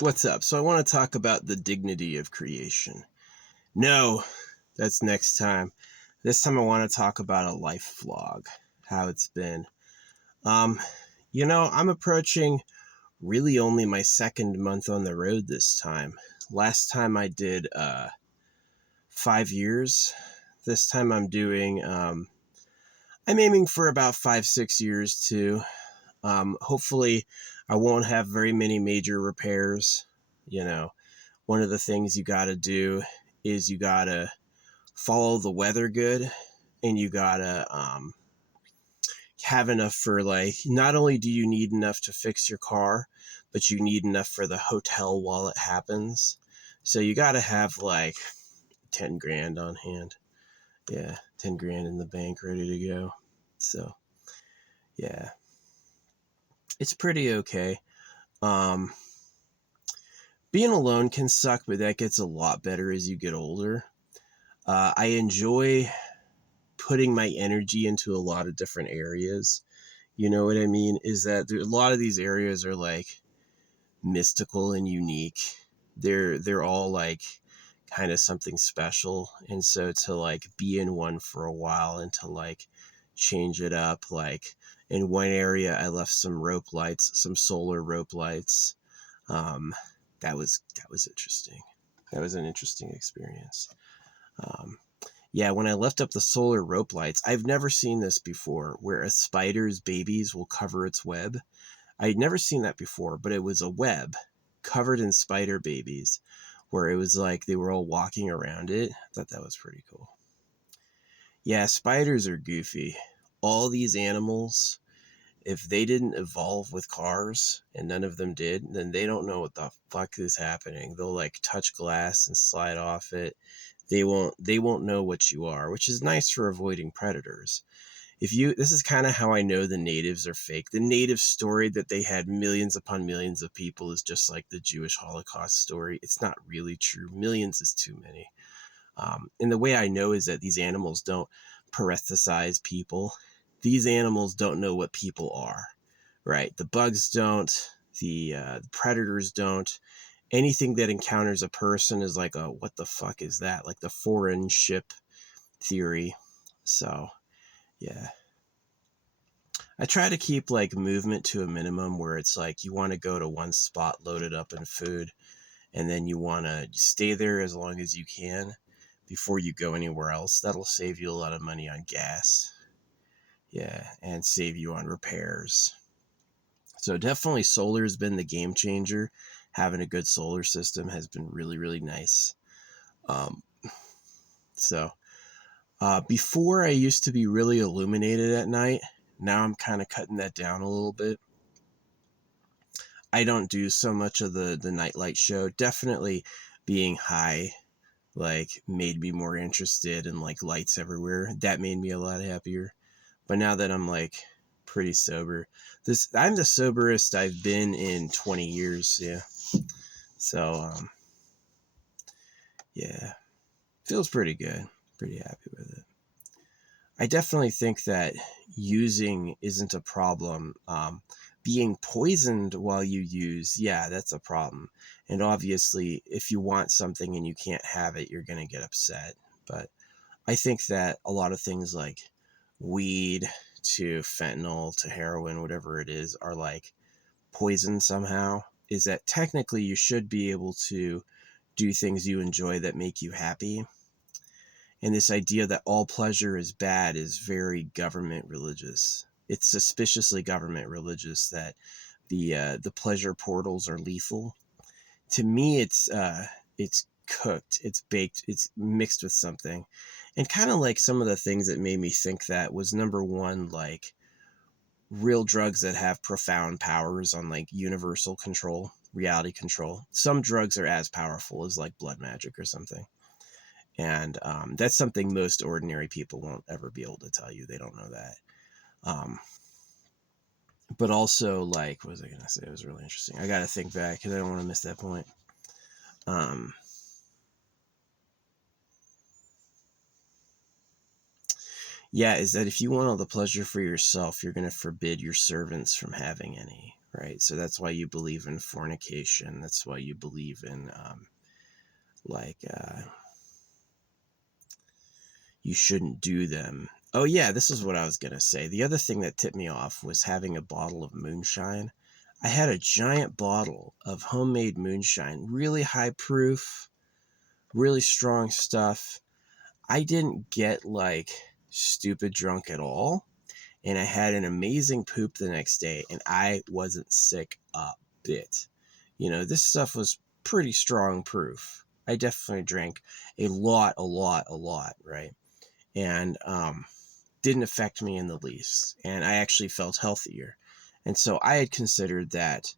What's up? So I want to talk about the dignity of creation. No, that's next time. This time I want to talk about a life vlog, how it's been. Um, I'm approaching really only my second month on the road this time. Last time I did 5 years. This time I'm aiming for about 5, 6 years too. Hopefully I won't have very many major repairs. You know, one of the things you got to do is you got to follow the weather good, and you got to have enough for, like, not only do you need enough to fix your car, but you need enough for the hotel while it happens. So you got to have like 10 grand on hand. Yeah, 10 grand in the bank ready to go. So, yeah, it's pretty okay. Um, Being alone can suck, but that gets a lot better as you get older. I enjoy putting my energy into a lot of different areas. You know what I mean? Is that a lot of these areas are like mystical and unique. They're all like kind of something special. And so to like be in one for a while and to like change it up, like in one area I left some rope lights, some solar rope lights. Um, that was interesting. That was an interesting experience. Um, yeah, when I left up the solar rope lights, I've never seen this before, where a spider's babies will cover its web. I'd never seen that before, but it was a web covered in spider babies, where it was like they were all walking around it. I thought that was pretty cool. Yeah, spiders are goofy. All these animals, if they didn't evolve with cars, and none of them did, then they don't know what the fuck is happening. They'll like touch glass and slide off it. They won't know what you are, which is nice for avoiding predators. This is kind of how I know the natives are fake. The native story that they had millions upon millions of people is just like the Jewish Holocaust story. It's not really true. Millions is too many. And the way I know is that these animals don't parasitize people. These animals don't know what people are, right? The bugs don't. The predators don't. Anything that encounters a person is like, oh, what the fuck is that? Like the foreign ship theory. So, yeah. I try to keep like movement to a minimum, where it's like you want to go to one spot loaded up in food, and then you want to stay there as long as you can before you go anywhere else. That'll save you a lot of money on gas. Yeah, and save you on repairs. So definitely solar has been the game changer. Having a good solar system has been really, really nice. Um, before I used to be really illuminated at night. Now I'm kind of cutting that down a little bit. I don't do so much of the nightlight show. Definitely being high like made me more interested in like lights everywhere. That made me a lot happier. But now that I'm like pretty sober, I'm the soberest I've been in 20 years. Yeah. So yeah, feels pretty good. Pretty happy with it. I definitely think that using isn't a problem. Being poisoned while you use, yeah, that's a problem. And obviously, if you want something and you can't have it, you're going to get upset. But I think that a lot of things like weed to fentanyl to heroin, whatever it is, are like poison somehow. Is that technically you should be able to do things you enjoy that make you happy. And this idea that all pleasure is bad is very government religious. It's suspiciously government religious that the pleasure portals are lethal. To me, it's cooked, it's baked, it's mixed with something. And kind of like some of the things that made me think that was, number one, like real drugs that have profound powers on like universal control, reality control. Some drugs are as powerful as like blood magic or something. And that's something most ordinary people won't ever be able to tell you. They don't know that. Um, but also, like, what was I going to say? It was really interesting. I got to think back because I don't want to miss that point. Um, yeah, is that if you want all the pleasure for yourself, you're going to forbid your servants from having any. right? So that's why you believe in fornication. That's why you believe in like you shouldn't do them. Oh yeah, this is what I was gonna say. The other thing that tipped me off was having a bottle of moonshine. I had a giant bottle of homemade moonshine, really high proof, really strong stuff. I didn't get like stupid drunk at all, and I had an amazing poop the next day, and I wasn't sick a bit. You know, this stuff was pretty strong proof. I definitely drank a lot, right? And didn't affect me in the least. And I actually felt healthier. And so I had considered that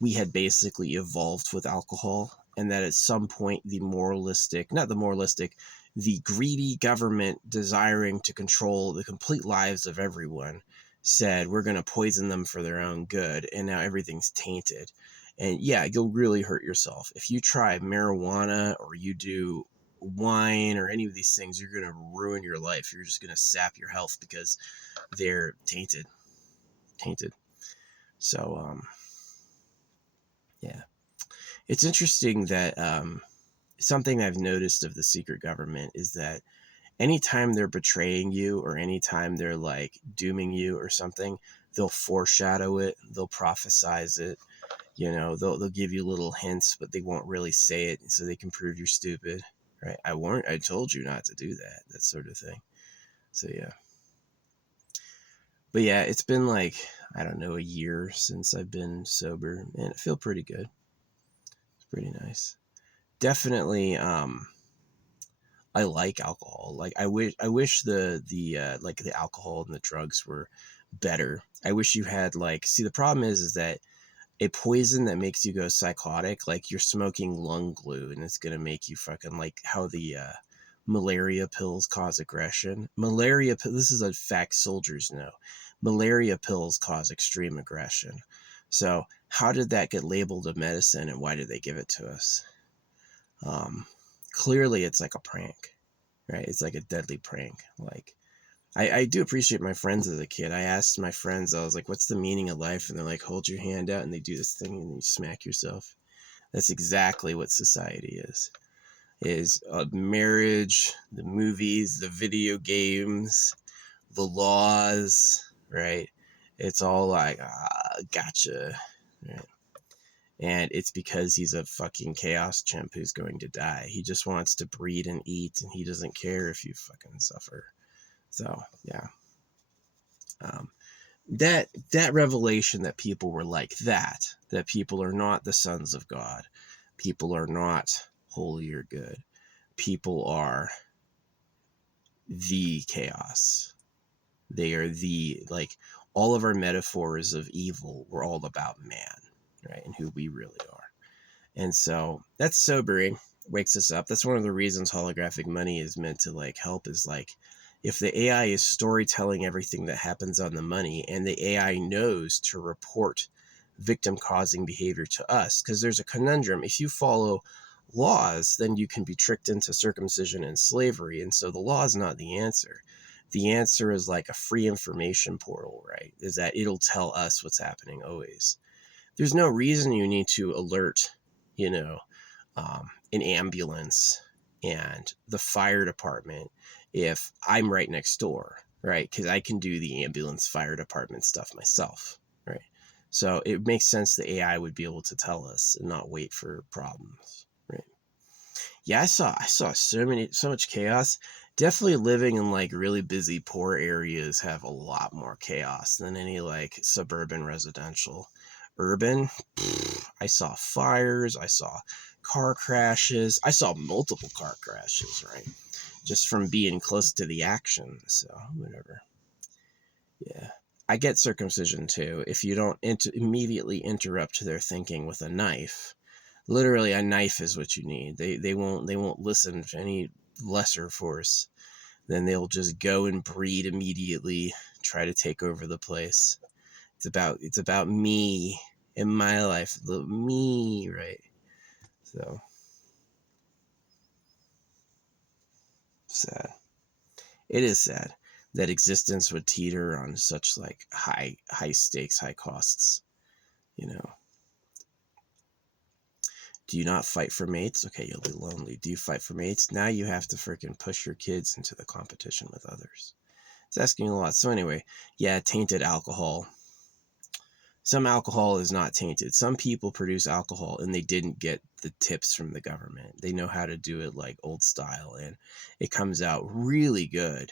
we had basically evolved with alcohol, and that at some point the moralistic, not the moralistic, the greedy government desiring to control the complete lives of everyone said, we're going to poison them for their own good. And now everything's tainted. And yeah, you'll really hurt yourself. If you try marijuana or you do wine or any of these things, you're going to ruin your life. You're just going to sap your health because they're tainted. So, yeah. It's interesting that something I've noticed of the secret government is that anytime they're betraying you or anytime they're like dooming you or something, they'll foreshadow it, they'll prophesize it, you know, they'll give you little hints, but they won't really say it so they can prove you're stupid, right? I told you not to do that sort of thing. So yeah. But yeah, it's been like, I don't know, a year since I've been sober, and I feel pretty good. It's pretty nice. Definitely I like alcohol. Like I wish the like the alcohol and the drugs were better. I wish you had like, see, the problem is that a poison that makes you go psychotic, like you're smoking lung glue and it's going to make you fucking, like how the malaria pills cause aggression. This is a fact soldiers know. Malaria pills cause extreme aggression. So how did that get labeled a medicine, and why did they give it to us? Um, Clearly it's like a prank, right? It's like a deadly prank. Like I do appreciate my friends as a kid. I asked my friends, I was like, what's the meaning of life? And they're like, hold your hand out, and they do this thing and you smack yourself. That's exactly what society is marriage, the movies, the video games, the laws, right? It's all like, gotcha, right? And it's because he's a fucking chaos chimp who's going to die. He just wants to breed and eat, and he doesn't care if you fucking suffer. So yeah, that revelation that people were like that people are not the sons of God, people are not holy or good, people are the chaos. They are the, like, all of our metaphors of evil were all about man, right, and who we really are. And so that's sobering, wakes us up. That's one of the reasons holographic money is meant to like help, is like, if the AI is storytelling everything that happens on the money, and the AI knows to report victim causing behavior to us, because there's a conundrum. If you follow laws, then you can be tricked into circumcision and slavery. And so the law is not the answer. The answer is like a free information portal, right? Is that it'll tell us what's happening always. There's no reason you need to alert, you know, an ambulance and the fire department if I'm right next door, right? Because I can do the ambulance fire department stuff myself, right? So it makes sense the AI would be able to tell us and not wait for problems, right? Yeah, I saw so much chaos. Definitely living in like really busy poor areas have a lot more chaos than any like suburban residential. Urban, I saw fires, I saw car crashes, I saw multiple car crashes, right? Just from being close to the action. So whatever. Yeah. I get circumcision too. If you don't immediately interrupt their thinking with a knife, literally a knife is what you need. They won't listen to any lesser force. Then they'll just go and breed immediately, try to take over the place. It's about me in my life, the me, right? So sad. It is sad that existence would teeter on such like high stakes, high costs. You know, do you not fight for mates? Okay, you'll be lonely. Do you fight for mates? Now you have to freaking push your kids into the competition with others. It's asking a lot. So anyway, yeah, tainted alcohol. Some alcohol is not tainted. Some people produce alcohol and they didn't get the tips from the government. They know how to do it like old style, and it comes out really good.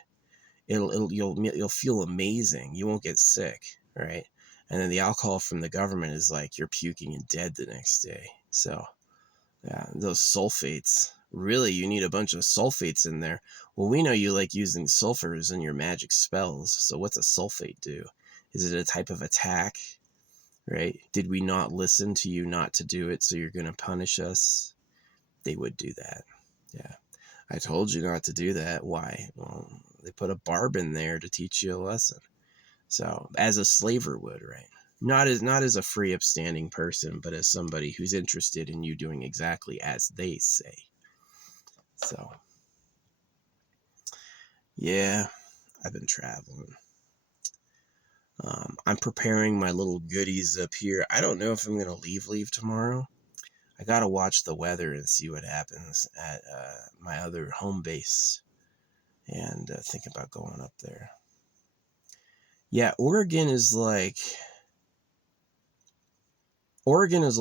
You'll feel amazing. You won't get sick, right? And then the alcohol from the government is like you're puking and dead the next day. So yeah, those sulfates. Really, you need a bunch of sulfates in there. Well, we know you like using sulfurs in your magic spells. So what's a sulfate do? Is it a type of attack? Right? Did we not listen to you not to do it, so you're going to punish us? They would do that. Yeah. I told you not to do that. Why? Well, they put a barb in there to teach you a lesson. So, as a slaver would, right? Not as a free upstanding person, but as somebody who's interested in you doing exactly as they say. So, yeah, I've been traveling. I'm preparing my little goodies up here. I don't know if I'm going to leave tomorrow. I got to watch the weather and see what happens at my other home base and think about going up there. Yeah, Oregon is a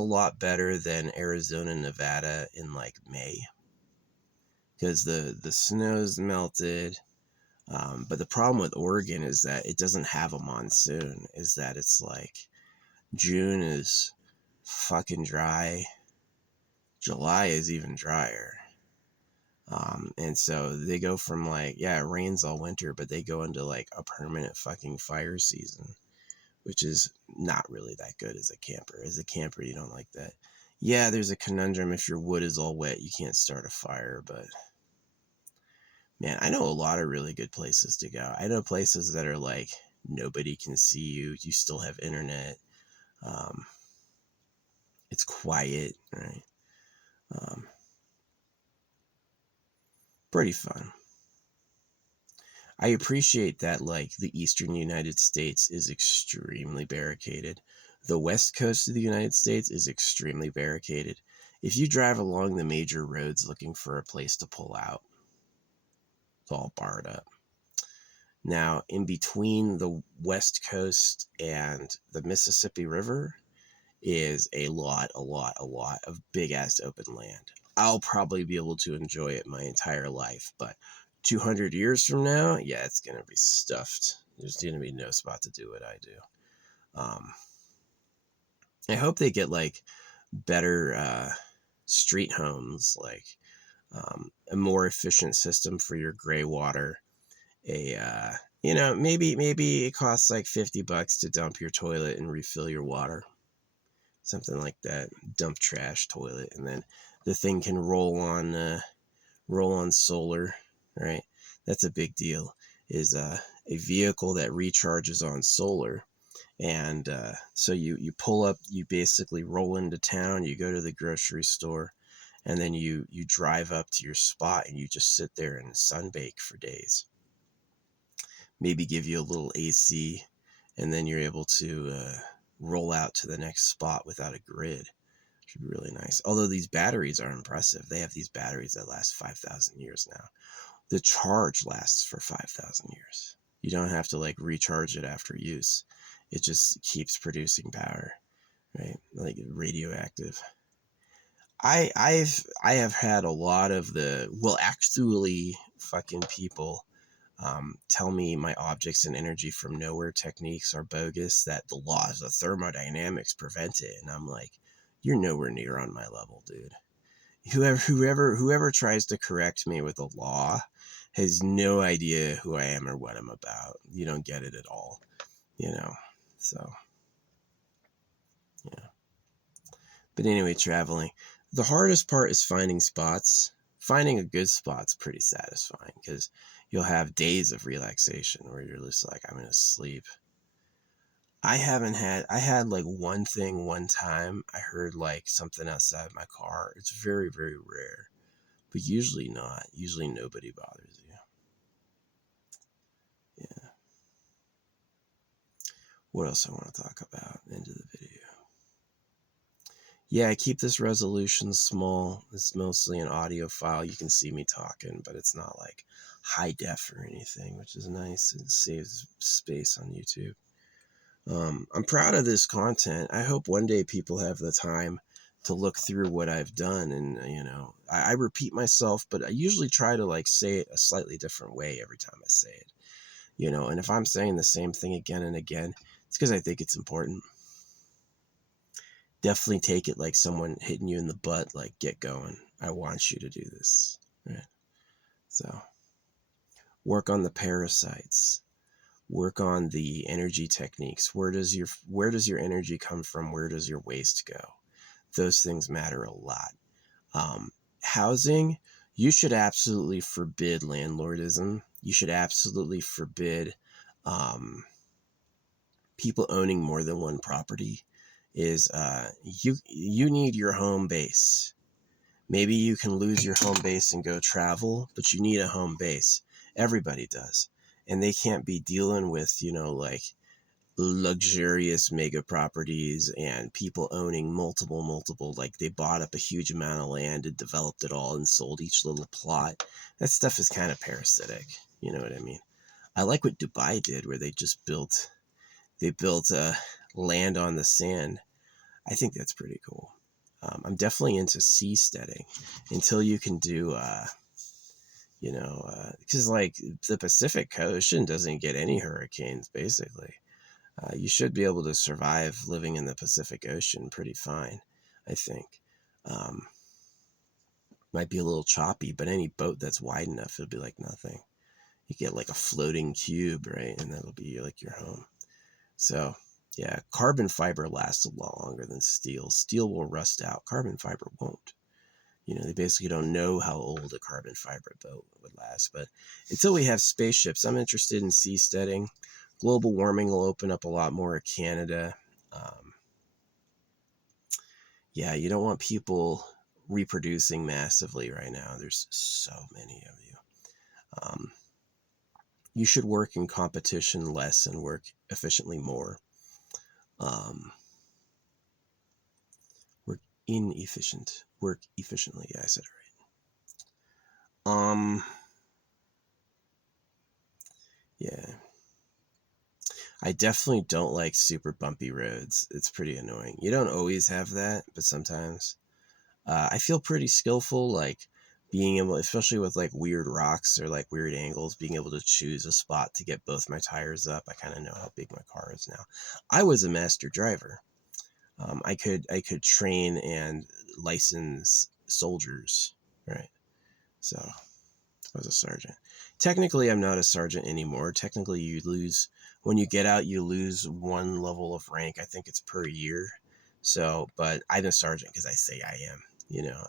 lot better than Arizona, Nevada in like May because the snow's melted. But the problem with Oregon is that it doesn't have a monsoon, is that it's like June is fucking dry. July is even drier. And so they go from like, yeah, it rains all winter, but they go into like a permanent fucking fire season, which is not really that good as a camper. As a camper, you don't like that. Yeah, there's a conundrum. If your wood is all wet, you can't start a fire, but man, I know a lot of really good places to go. I know places that are like nobody can see you. You still have internet. Um, it's quiet, right? Um, Pretty fun. I appreciate that, like, the eastern United States is extremely barricaded. The west coast of the United States is extremely barricaded. If you drive along the major roads looking for a place to pull out, it's all barred up. Now, in between the west coast and the Mississippi River is a lot of big ass open land. I'll probably be able to enjoy it my entire life, but 200 years from now, yeah, it's going to be stuffed. There's going to be no spot to do what I do. Um, I hope they get like better street homes, like a more efficient system for your gray water. Maybe it costs like $50 to dump your toilet and refill your water. Something like that. Dump trash toilet, and then the thing can roll on solar, right? That's a big deal. Is a vehicle that recharges on solar, and so you pull up, you basically roll into town, you go to the grocery store, and then you drive up to your spot and you just sit there and sunbake for days. Maybe give you a little AC, and then you're able to roll out to the next spot without a grid. Should be really nice. Although these batteries are impressive. They have these batteries that last 5,000 years now. The charge lasts for 5,000 years. You don't have to like recharge it after use. It just keeps producing power, right? Like radioactive. I have had a lot of actually fucking people tell me my objects and energy from nowhere techniques are bogus, that the laws of thermodynamics prevent it. And I'm like, you're nowhere near on my level, dude. Whoever tries to correct me with a law has no idea who I am or what I'm about. You don't get it at all, you know. So, yeah. But anyway, traveling. The hardest part is finding spots. Finding a good spot's pretty satisfying because you'll have days of relaxation where you're just like, I'm gonna sleep. I had like one thing one time. I heard like something outside my car. It's very, very rare, but usually not. Usually nobody bothers you. Yeah. What else I want to talk about into the video? Yeah, I keep this resolution small. It's mostly an audio file. You can see me talking, but it's not like high def or anything, which is nice. It saves space on YouTube. I'm proud of this content. I hope one day people have the time to look through what I've done. And, I repeat myself, but I usually try to like say it a slightly different way every time I say it, and if I'm saying the same thing again and again, it's because I think it's important. Definitely take it like someone hitting you in the butt, like, get going. I want you to do this. Right? So work on the parasites, work on the energy techniques. Where does your energy come from? Where does your waste go? Those things matter a lot. Housing, you should absolutely forbid landlordism. You should absolutely forbid people owning more than one property. You need your home base. Maybe you can lose your home base and go travel, but you need a home base. Everybody does. And they can't be dealing with, like luxurious mega properties and people owning multiple, like they bought up a huge amount of land and developed it all and sold each little plot. That stuff is kind of parasitic. You know what I mean? I like what Dubai did, where they built land on the sand. I think that's pretty cool. I'm definitely into seasteading until you can do, because like the Pacific Ocean doesn't get any hurricanes, basically. You should be able to survive living in the Pacific Ocean pretty fine, I think. Um, Might be a little choppy, but any boat that's wide enough, it'll be like nothing. You get like a floating cube, right? And that'll be like your home. So, yeah, carbon fiber lasts a lot longer than steel. Steel will rust out, carbon fiber won't. They basically don't know how old a carbon fiber boat would last. But until we have spaceships, I'm interested in seasteading. Global warming will open up a lot more of Canada. Yeah, you don't want people reproducing massively right now. There's so many of you. You should work in competition less and work efficiently more. Um, work inefficient. Work efficiently. Yeah, I said it right. Yeah. I definitely don't like super bumpy roads. It's pretty annoying. You don't always have that, but sometimes. I feel pretty skillful, like being able, especially with like weird rocks or like weird angles, being able to choose a spot to get both my tires up. I kind of know how big my car is now. I was a master driver. I could train and license soldiers, right? So I was a sergeant. Technically, I'm not a sergeant anymore. Technically, you lose when you get out. You lose one level of rank. I think it's per year. So, but I'm a sergeant because I say I am.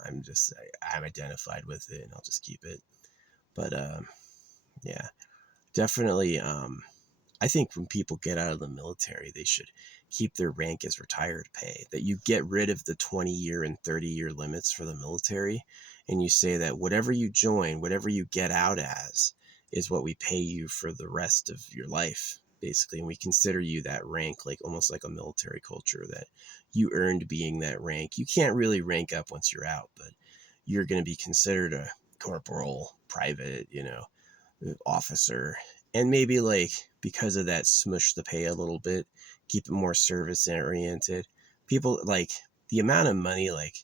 I'm identified with it, and I'll just keep it. But yeah, definitely. I think when people get out of the military, they should keep their rank as retired pay. That you get rid of the 20-year and 30-year limits for the military, and you say that whatever you join, whatever you get out as, is what we pay you for the rest of your life, basically. And we consider you that rank, like almost like a military culture, that you earned being that rank. You can't really rank up once you're out, but you're going to be considered a corporal, private, officer, and maybe like because of that smush the pay a little bit, keep it more service oriented. People like the amount of money, like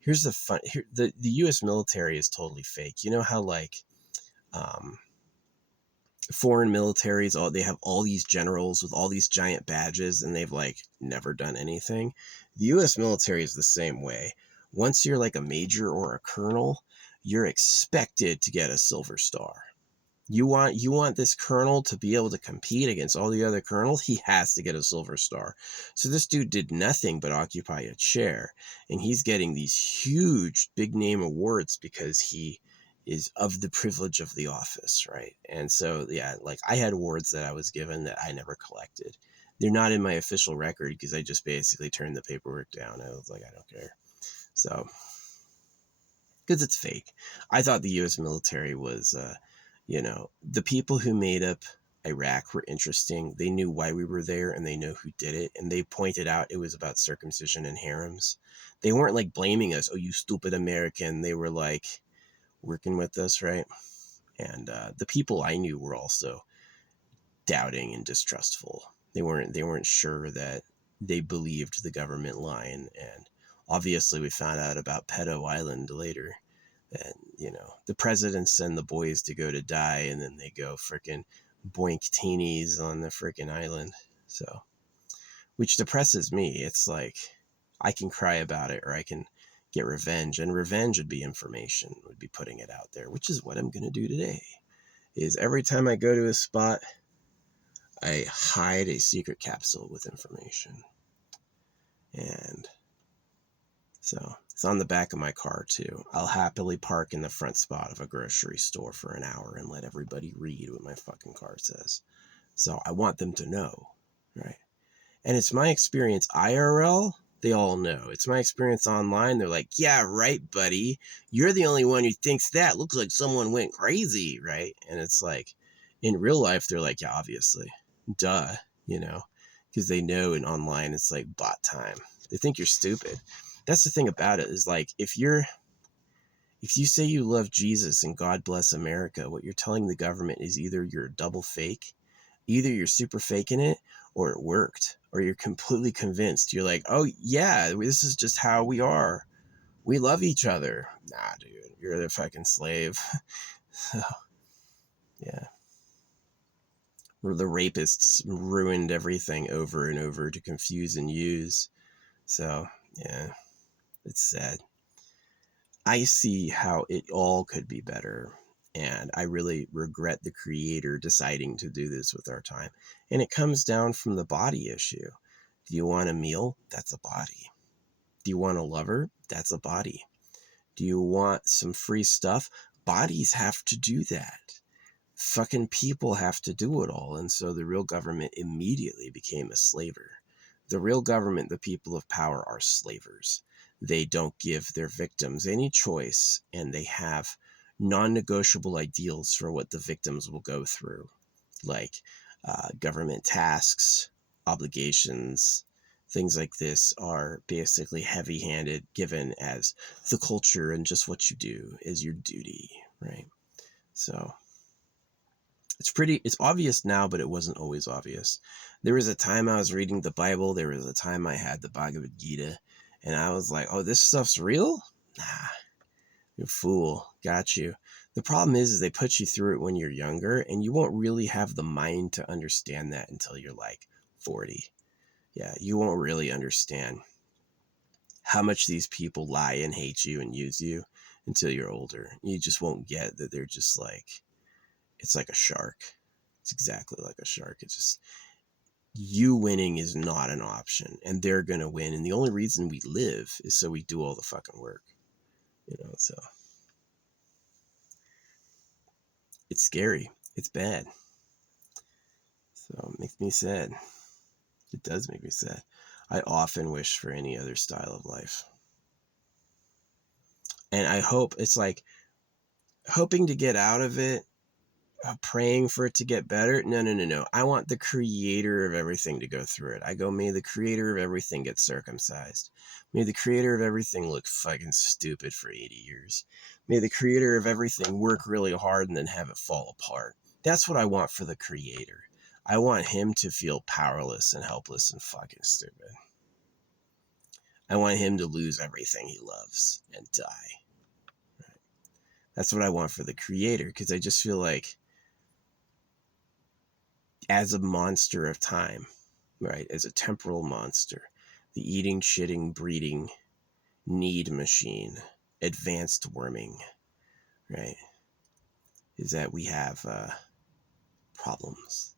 here's the fun here, the US military is totally fake. You know how like um foreign militaries, all they have all these generals with all these giant badges and they've like never done anything. The US military is the same way. Once you're like a major or a colonel, you're expected to get a silver star. You want this colonel to be able to compete against all the other colonels, he has to get a silver star. So this dude did nothing but occupy a chair, and he's getting these huge big name awards because he is of the privilege of the office, right? And so yeah, like I had awards that I was given that I never collected. They're not in my official record because I just basically turned the paperwork down. I was like, I don't care. So because it's fake. I thought the US military was the people who made up Iraq were interesting. They knew why we were there and they know who did it. And they pointed out it was about circumcision and harems. They weren't like blaming us, oh, you stupid American. They were like working with us, right? And the people I knew were also doubting and distrustful. They weren't sure that they believed the government line. And obviously we found out about Pedo Island later. And, you know, the president send the boys to go to die, and then they go frickin' boink teenies on the frickin' island. So, which depresses me. It's like, I can cry about it or I can get revenge. And revenge would be information, would be putting it out there, which is what I'm going to do today. Is every time I go to a spot, I hide a secret capsule with information. And so it's on the back of my car too. I'll happily park in the front spot of a grocery store for an hour and let everybody read what my fucking car says. So I want them to know, right? And it's my experience IRL, they all know. It's my experience online. They're like, yeah, right, buddy. You're the only one who thinks that. Looks like someone went crazy, right? And it's like, in real life, they're like, yeah, obviously. Duh, you know, because they know in online it's like bot time. They think you're stupid. That's the thing about it is like, if you say you love Jesus and God bless America, what you're telling the government is either you're a double fake, either you're super faking it, or it worked, or you're completely convinced. You're like, oh yeah, this is just how we are. We love each other. Nah, dude, you're the fucking slave. So, yeah. Where the rapists ruined everything over and over to confuse and use. So, yeah, it's sad. I see how it all could be better. And I really regret the creator deciding to do this with our time. And it comes down from the body issue. Do you want a meal? That's a body. Do you want a lover? That's a body. Do you want some free stuff? Bodies have to do that. Fucking people have to do it all. And so the real government immediately became a slaver. The real government, the people of power, are slavers. They don't give their victims any choice, and they have non-negotiable ideals for what the victims will go through, like government tasks, obligations, things like this are basically heavy-handed, given as the culture and just what you do is your duty, right? So it's obvious now, but it wasn't always obvious. There was a time I was reading the Bible. There was a time I had the Bhagavad Gita, and I was like, oh, this stuff's real? Nah, you fool. Got you. The problem is they put you through it when you're younger, and you won't really have the mind to understand that until you're like 40. Yeah, you won't really understand how much these people lie and hate you and use you until you're older. You just won't get that they're just like, it's like a shark. It's exactly like a shark. It's just, you winning is not an option, and they're going to win. And the only reason we live is so we do all the fucking work, you know, so it's scary. It's bad. So it makes me sad. It does make me sad. I often wish for any other style of life. And I hope, it's like hoping to get out of it, praying for it to get better. No. I want the creator of everything to go through it. I go, may the creator of everything get circumcised. May the creator of everything look fucking stupid for 80 years. May the creator of everything work really hard and then have it fall apart. That's what I want for the creator. I want him to feel powerless and helpless and fucking stupid. I want him to lose everything he loves and die. Right? That's what I want for the creator, because I just feel like, as a monster of time, right, as a temporal monster, the eating, shitting, breeding, need machine, advanced worming, right, is that we have problems.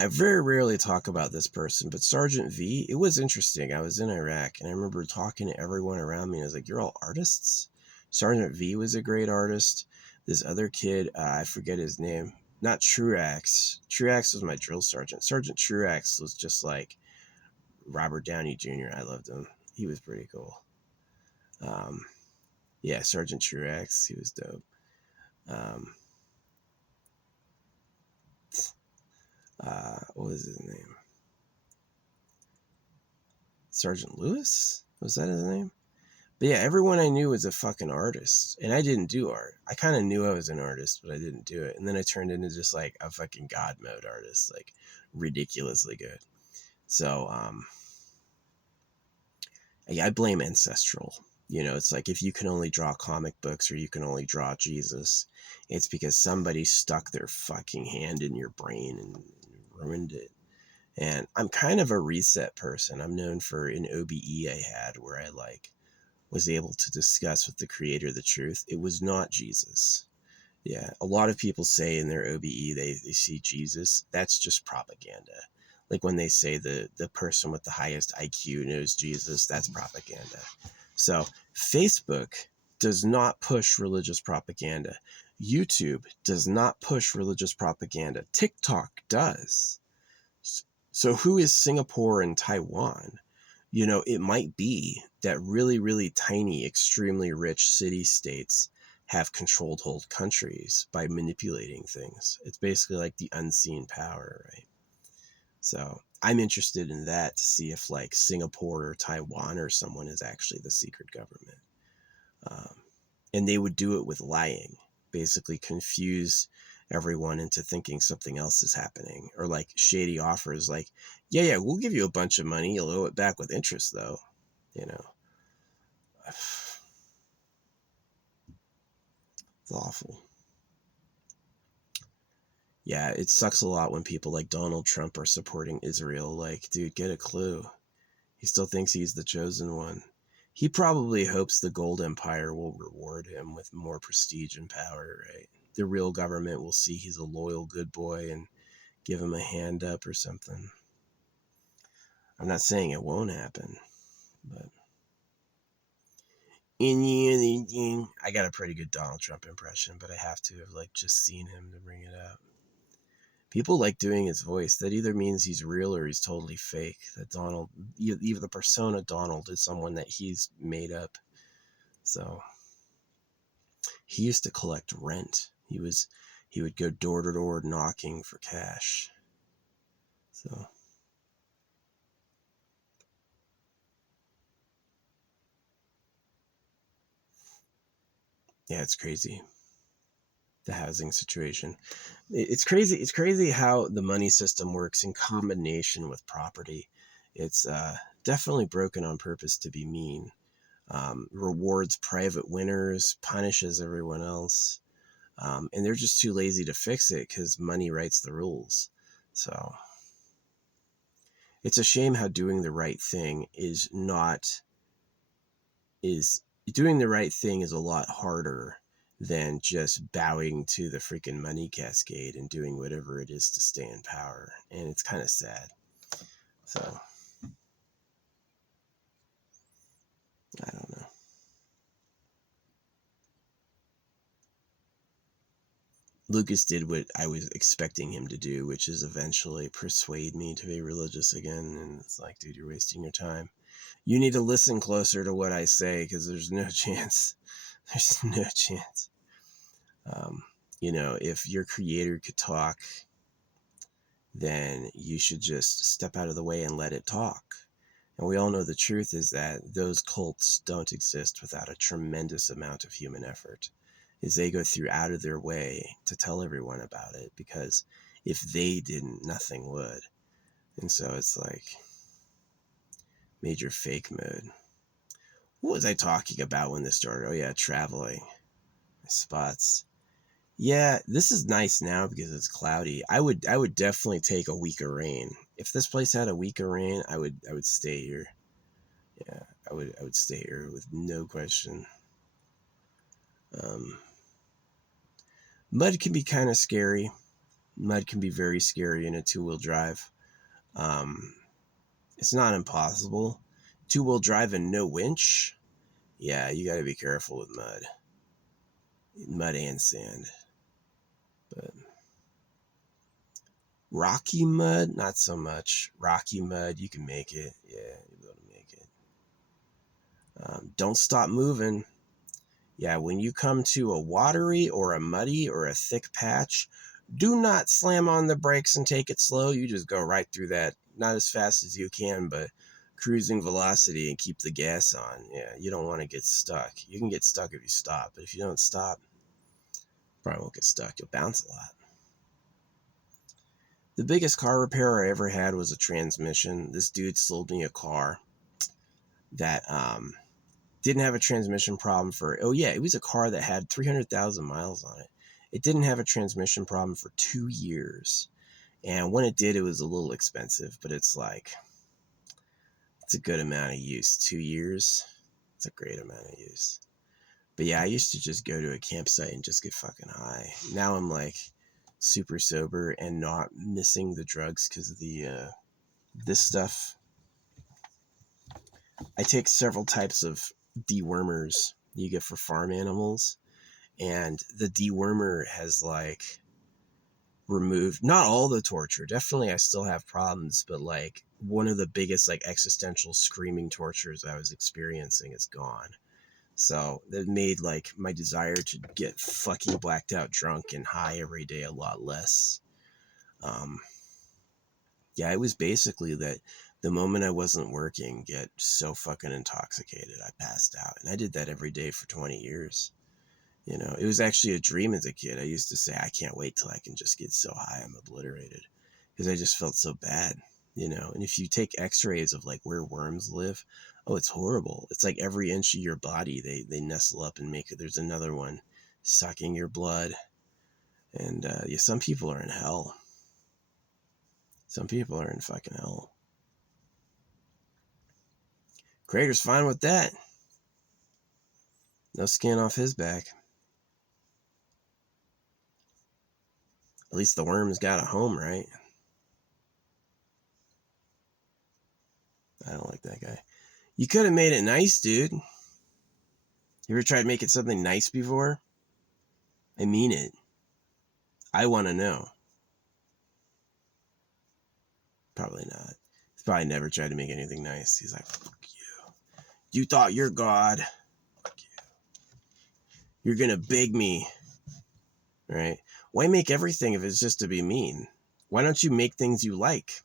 I very rarely talk about this person, but Sergeant V, it was interesting. I was in Iraq, and I remember talking to everyone around me, and I was like, you're all artists? Sergeant V was a great artist. This other kid, I forget his name. not Truax. Truax was my drill sergeant. Sergeant Truax was just like Robert Downey Jr. I loved him. He was pretty cool. Yeah, Sergeant Truax. He was dope. What was his name? Sergeant Lewis? Was that his name? But yeah, everyone I knew was a fucking artist. And I didn't do art. I kind of knew I was an artist, but I didn't do it. And then I turned into just like a fucking God mode artist, like ridiculously good. So, I blame Ancestral. You know, it's like if you can only draw comic books or you can only draw Jesus, it's because somebody stuck their fucking hand in your brain and ruined it. And I'm kind of a reset person. I'm known for an OBE I had where I like was able to discuss with the creator the truth. It was not Jesus. Yeah, a lot of people say in their OBE they see Jesus. That's just propaganda. Like when they say the person with the highest IQ knows Jesus, that's propaganda. So Facebook does not push religious propaganda. YouTube does not push religious propaganda. TikTok does. So who is Singapore and Taiwan? You know, it might be that really, really tiny, extremely rich city-states have controlled whole countries by manipulating things. It's basically like the unseen power, right? So I'm interested in that to see if like Singapore or Taiwan or someone is actually the secret government. And they would do it with lying, basically confuse everyone into thinking something else is happening, or like shady offers like, yeah, we'll give you a bunch of money. You'll owe it back with interest though, you know. It's awful. Yeah, it sucks a lot when people like Donald Trump are supporting Israel. Like, dude, get a clue. He still thinks he's the chosen one. He probably hopes the Gold Empire will reward him with more prestige and power, right? The real government will see he's a loyal good boy and give him a hand up or something. I'm not saying it won't happen, but I got a pretty good Donald Trump impression, but I have to have like just seen him to bring it up. People like doing his voice. That either means he's real or he's totally fake. That Donald, even the persona Donald is someone that he's made up. So he used to collect rent. He would go door to door knocking for cash. So yeah, it's crazy. The housing situation. It's crazy. It's crazy how the money system works in combination with property. It's definitely broken on purpose to be mean. Rewards private winners, punishes everyone else. And they're just too lazy to fix it because money writes the rules. So it's a shame how doing the right thing is doing the right thing is a lot harder than just bowing to the freaking money cascade and doing whatever it is to stay in power. And it's kind of sad. So I don't know. Lucas did what I was expecting him to do, which is eventually persuade me to be religious again. And it's like, dude, you're wasting your time. You need to listen closer to what I say because there's no chance. There's no chance. You know, if your creator could talk, then you should just step out of the way and let it talk. And we all know the truth is that those cults don't exist without a tremendous amount of human effort. Is they go through out of their way to tell everyone about it, because if they didn't, nothing would. And so it's like major fake mode. What was I talking about when this started? Oh yeah, traveling spots. Yeah, this is nice now because it's cloudy. I would definitely take a week of rain. If this place had a week of rain, I would stay here. Yeah, I would stay here with no question. Mud can be kind of scary. Mud can be very scary in a two-wheel drive. It's not impossible. Two-wheel drive and no winch. Yeah, you got to be careful with mud and sand. But Rocky Mud, not so much. Rocky Mud, you can make it. Yeah, you'll be able to make it. Don't stop moving. Yeah, when you come to a watery or a muddy or a thick patch, do not slam on the brakes and take it slow. You just go right through that. Not as fast as you can, but cruising velocity and keep the gas on. Yeah, you don't want to get stuck. You can get stuck if you stop, but if you don't stop, probably won't get stuck. You'll bounce a lot. The biggest car repair I ever had was a transmission. This dude sold me a car that didn't have a transmission problem for, oh yeah, it was a car that had 300,000 miles on it. It didn't have a transmission problem for 2 years. And when it did, it was a little expensive, but it's like, it's a good amount of use. 2 years, it's a great amount of use. But yeah, I used to just go to a campsite and just get fucking high. Now I'm like super sober and not missing the drugs because of the this stuff. I take several types of dewormers you get for farm animals, and the dewormer has like removed not all the torture. Definitely I still have problems, but like one of the biggest like existential screaming tortures I was experiencing is gone. So that made like my desire to get fucking blacked out drunk and high every day a lot less. Yeah, it was basically that the moment I wasn't working, get so fucking intoxicated, I passed out. And I did that every day for 20 years. You know, it was actually a dream as a kid. I used to say, I can't wait till I can just get so high I'm obliterated. Because I just felt so bad, you know. And if you take x-rays of like where worms live, oh, it's horrible. It's like every inch of your body, they nestle up and make it. There's another one sucking your blood. And yeah, some people are in hell. Some people are in fucking hell. Crater's fine with that. No skin off his back. At least the worm's got a home, right? I don't like that guy. You could have made it nice, dude. You ever tried making something nice before? I mean it. I want to know. Probably not. He's probably never tried to make anything nice. He's like, fuck you. You thought you're God. Fuck you. You're going to beg me. Right? Why make everything if it's just to be mean? Why don't you make things you like?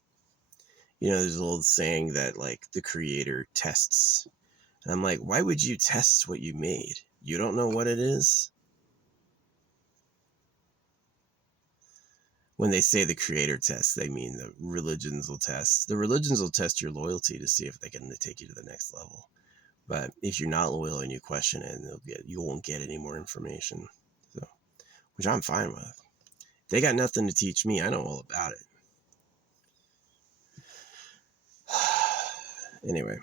You know, there's a little saying that like the creator tests. And I'm like, why would you test what you made? You don't know what it is? When they say the creator tests, they mean the religions will test. The religions will test your loyalty to see if they can take you to the next level. But if you're not loyal and you question it, you won't get any more information. So, which I'm fine with. They got nothing to teach me. I know all about it. Anyway,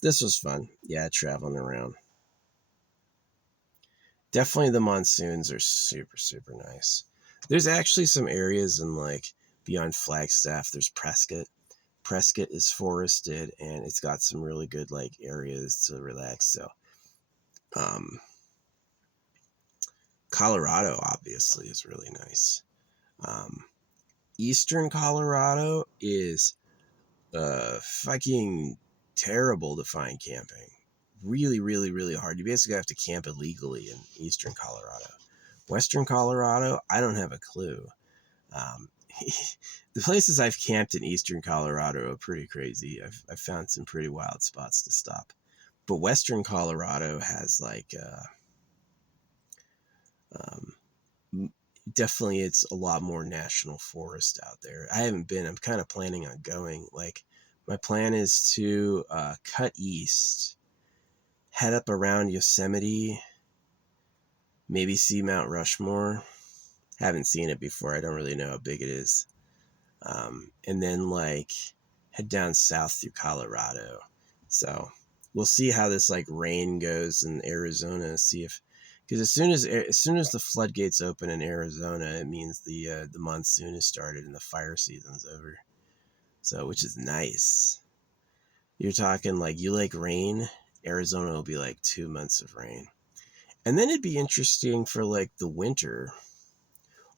this was fun. Yeah, traveling around. Definitely the monsoons are super, super nice. There's actually some areas in like beyond Flagstaff. There's Prescott. Prescott is forested and it's got some really good like areas to relax. So, Colorado obviously is really nice. Eastern Colorado is fucking terrible to find camping. Really, really, really hard. You basically have to camp illegally in Eastern Colorado. Western Colorado, I don't have a clue. The places I've camped in Eastern Colorado are pretty crazy. I've found some pretty wild spots to stop. But Western Colorado has like, definitely it's a lot more national forest out there. I haven't been. I'm kind of planning on going. Like, my plan is to cut east, head up around Yosemite, maybe see Mount Rushmore. Haven't seen it before. I don't really know how big it is. And then like head down south through Colorado. So we'll see how this like rain goes in Arizona. See if, because as soon as the floodgates open in Arizona, it means the monsoon has started and the fire season's over. So, which is nice. You're talking like, you like rain, Arizona will be like 2 months of rain. And then it'd be interesting for like the winter.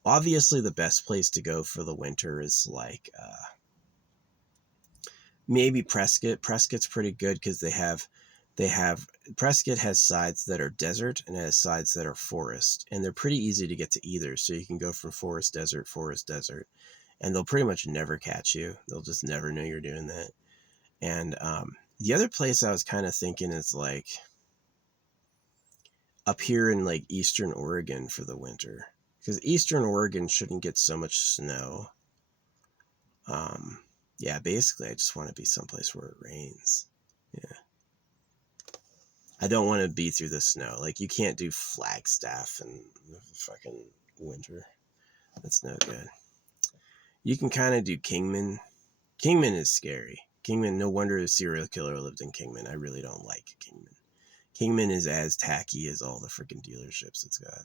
Obviously, the best place to go for the winter is like maybe Prescott. Prescott's pretty good because they have Prescott has sides that are desert and has sides that are forest, and they're pretty easy to get to either. So you can go from forest, desert, and they'll pretty much never catch you. They'll just never know you're doing that. And the other place I was kind of thinking is like up here in like Eastern Oregon for the winter, because Eastern Oregon shouldn't get so much snow. Yeah, basically, I just want to be someplace where it rains. Yeah. I don't want to be through the snow. Like, you can't do Flagstaff in the fucking winter. That's no good. You can kind of do Kingman. Kingman is scary. Kingman, no wonder a serial killer lived in Kingman. I really don't like Kingman. Kingman is as tacky as all the freaking dealerships it's got.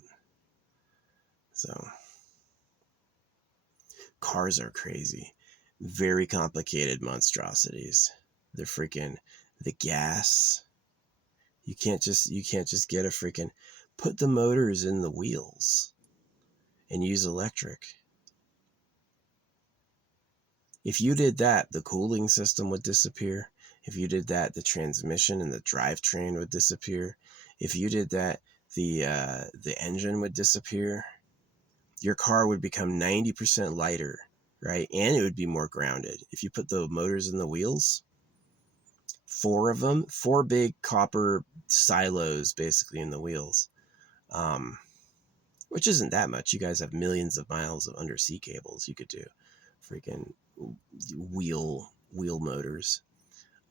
So, cars are crazy. Very complicated monstrosities. They're freaking, the gas. You can't just get a freaking, put the motors in the wheels and use electric. If you did that, the cooling system would disappear. If you did that, the transmission and the drivetrain would disappear. If you did that, the engine would disappear. Your car would become 90% lighter, right? And it would be more grounded. If you put the motors in the wheels, 4 of them, 4 big copper silos basically in the wheels, which isn't that much. You guys have millions of miles of undersea cables. You could do freaking wheel motors.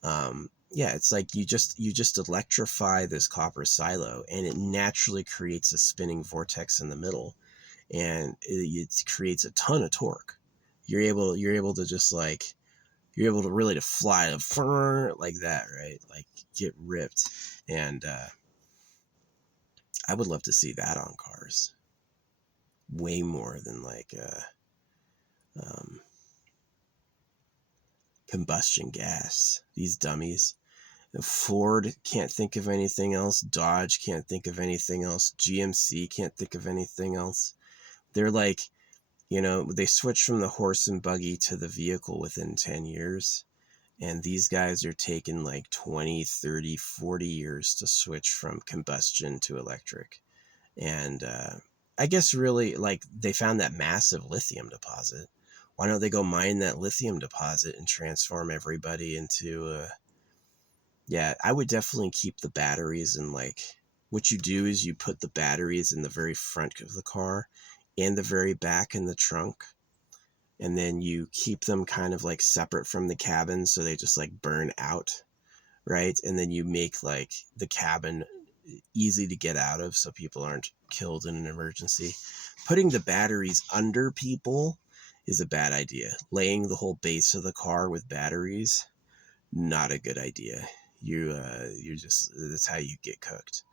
Yeah, it's like you just electrify this copper silo, and it naturally creates a spinning vortex in the middle, and it creates a ton of torque. You're able to just like, you're able to really to fly like that, right? Like, get ripped. And I would love to see that on cars way more than like combustion gas. These dummies. Ford can't think of anything else. Dodge can't think of anything else. GMC can't think of anything else. They're like, they switched from the horse and buggy to the vehicle within 10 years. And these guys are taking like 20, 30, 40 years to switch from combustion to electric. And I guess really, like, they found that massive lithium deposit. Why don't they go mine that lithium deposit and transform everybody into yeah, I would definitely keep the batteries. And like, what you do is you put the batteries in the very front of the car and the very back in the trunk. And then you keep them kind of like separate from the cabin, so they just like burn out, right? And then you make like the cabin easy to get out of so people aren't killed in an emergency. Putting the batteries under people is a bad idea. Laying the whole base of the car with batteries, not a good idea. You're just, that's how you get cooked.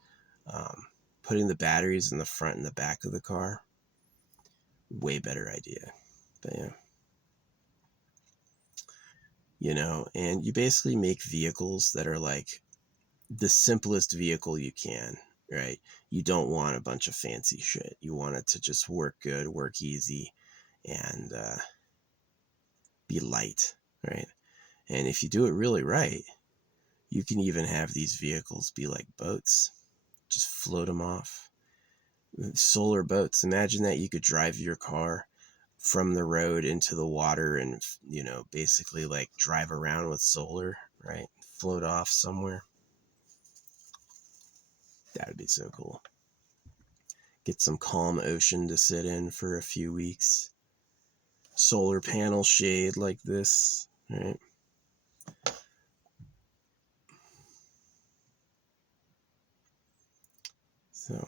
Putting the batteries in the front and the back of the car, way better idea. But yeah, and you basically make vehicles that are like the simplest vehicle you can, right? You don't want a bunch of fancy shit. You want it to just work good, work easy, and be light, right? And if you do it really right, you can even have these vehicles be like boats. Just float them off. Solar boats. Imagine that you could drive your car from the road into the water and, basically like drive around with solar, right? Float off somewhere. That would be so cool. Get some calm ocean to sit in for a few weeks. Solar panel shade like this, right? So,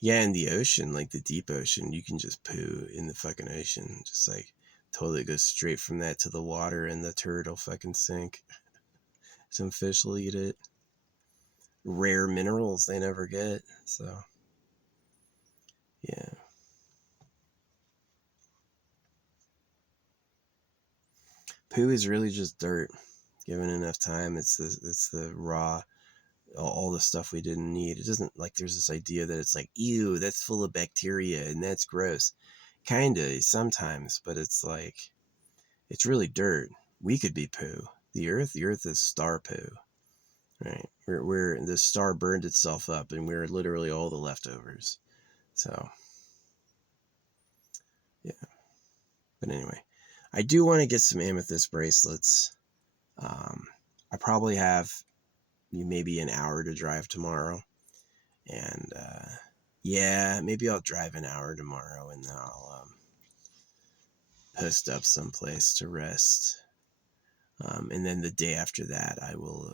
yeah, in the ocean, like the deep ocean, you can just poo in the fucking ocean. Just like totally go straight from that to the water, and the turd will fucking sink. Some fish will eat it. Rare minerals they never get. So, yeah. Poo is really just dirt. Given enough time, it's the raw all the stuff we didn't need. It doesn't like there's this idea that it's like, ew, that's full of bacteria and that's gross. Kinda sometimes, but it's like, it's really dirt. We could be poo. The Earth is star poo, right? We're the star burned itself up, and we're literally all the leftovers. So, yeah. But anyway, I do want to get some amethyst bracelets. I probably have maybe an hour to drive tomorrow, and yeah, maybe I'll drive an hour tomorrow, and then I'll post up someplace to rest. And then the day after that, I will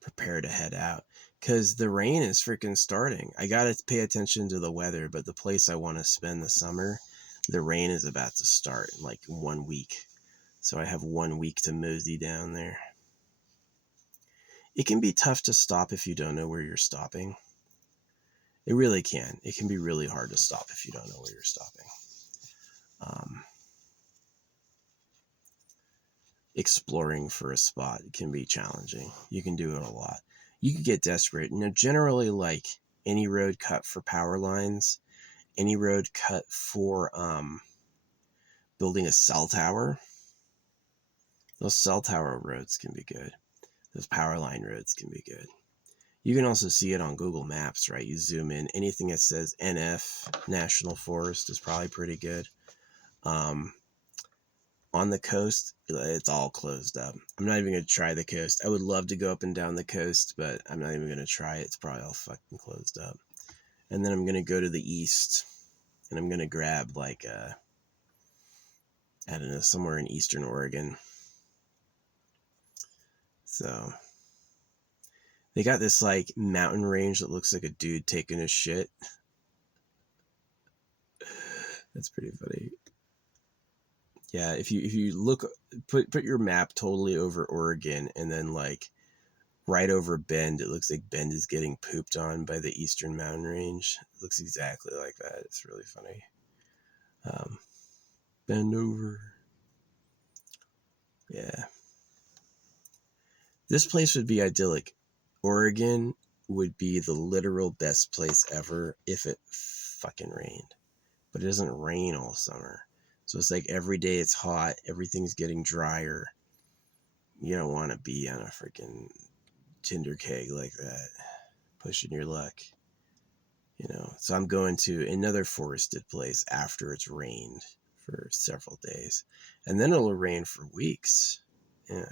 prepare to head out, because the rain is freaking starting. I gotta pay attention to the weather, but the place I want to spend the summer, the rain is about to start in like 1 week. So I have 1 week to mosey down there. It can be tough to stop if you don't know where you're stopping. It really can. It can be really hard to stop if you don't know where you're stopping. Exploring for a spot can be challenging. You can do it a lot. You can get desperate. Generally, like any road cut for power lines, any road cut for building a cell tower, those cell tower roads can be good. Those power line roads can be good. You can also see it on Google Maps, right? You zoom in. Anything that says NF, National Forest, is probably pretty good. On the coast, it's all closed up. I'm not even going to try the coast. I would love to go up and down the coast, but I'm not even going to try it. It's probably all fucking closed up. And then I'm going to go to the east, and I'm going to grab like, I don't know, somewhere in eastern Oregon. So they got this like mountain range that looks like a dude taking a shit. That's pretty funny. Yeah, if you look, put your map totally over Oregon, and then like right over Bend, it looks like Bend is getting pooped on by the eastern mountain range. It looks exactly like that. It's really funny. Bend over. Yeah. This place would be idyllic. Oregon would be the literal best place ever if it fucking rained. But it doesn't rain all summer. So it's like every day it's hot, everything's getting drier. You don't want to be on a freaking Tinder keg like that, pushing your luck. So I'm going to another forested place after it's rained for several days, and then it'll rain for weeks. Yeah.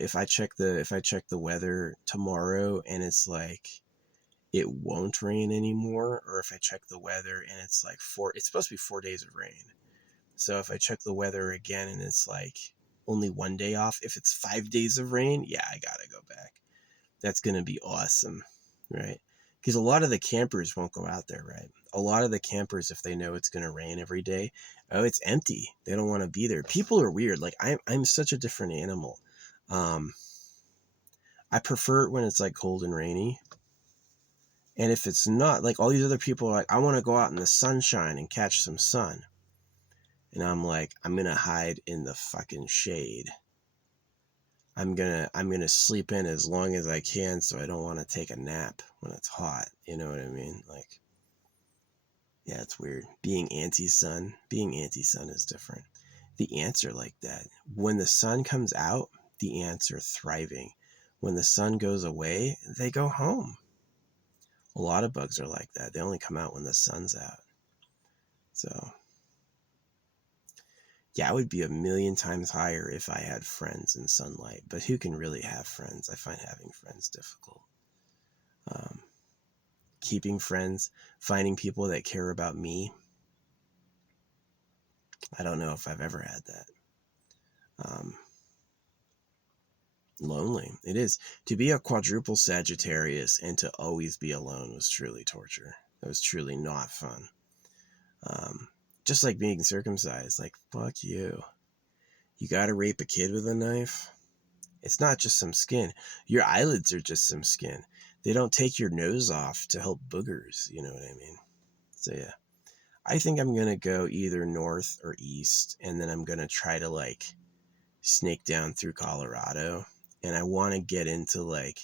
If I check the weather tomorrow and it's like it won't rain anymore, or if I check the weather and it's like it's supposed to be 4 days of rain. So if I check the weather again and it's like only 1 day off, if it's 5 days of rain, yeah, I gotta go back. That's gonna be awesome, right? Because a lot of the campers won't go out there, right? A lot of the campers, if they know it's gonna rain every day, it's empty. They don't want to be there. People are weird. Like I'm such a different animal. I prefer it when it's like cold and rainy. And if it's not, like all these other people are like, I want to go out in the sunshine and catch some sun. And I'm like, I'm going to hide in the fucking shade. I'm going to sleep in as long as I can, so I don't want to take a nap when it's hot. You know what I mean? Like, yeah, it's weird. Being anti-sun is different. The ants are like that. When the sun comes out, the ants are thriving. When the sun goes away, they go home. A lot of bugs are like that. They only come out when the sun's out. So, yeah, I would be a million times higher if I had friends in sunlight. But who can really have friends? I find having friends difficult. Keeping friends, finding people that care about me. I don't know if I've ever had that. Lonely. It is. To be a quadruple Sagittarius and to always be alone was truly torture. It was truly not fun. Just like being circumcised. Like, fuck you. You gotta rape a kid with a knife? It's not just some skin. Your eyelids are just some skin. They don't take your nose off to help boogers. You know what I mean? So, yeah. I think I'm gonna go either north or east, and then I'm gonna try to, like, snake down through Colorado. and I want to get into like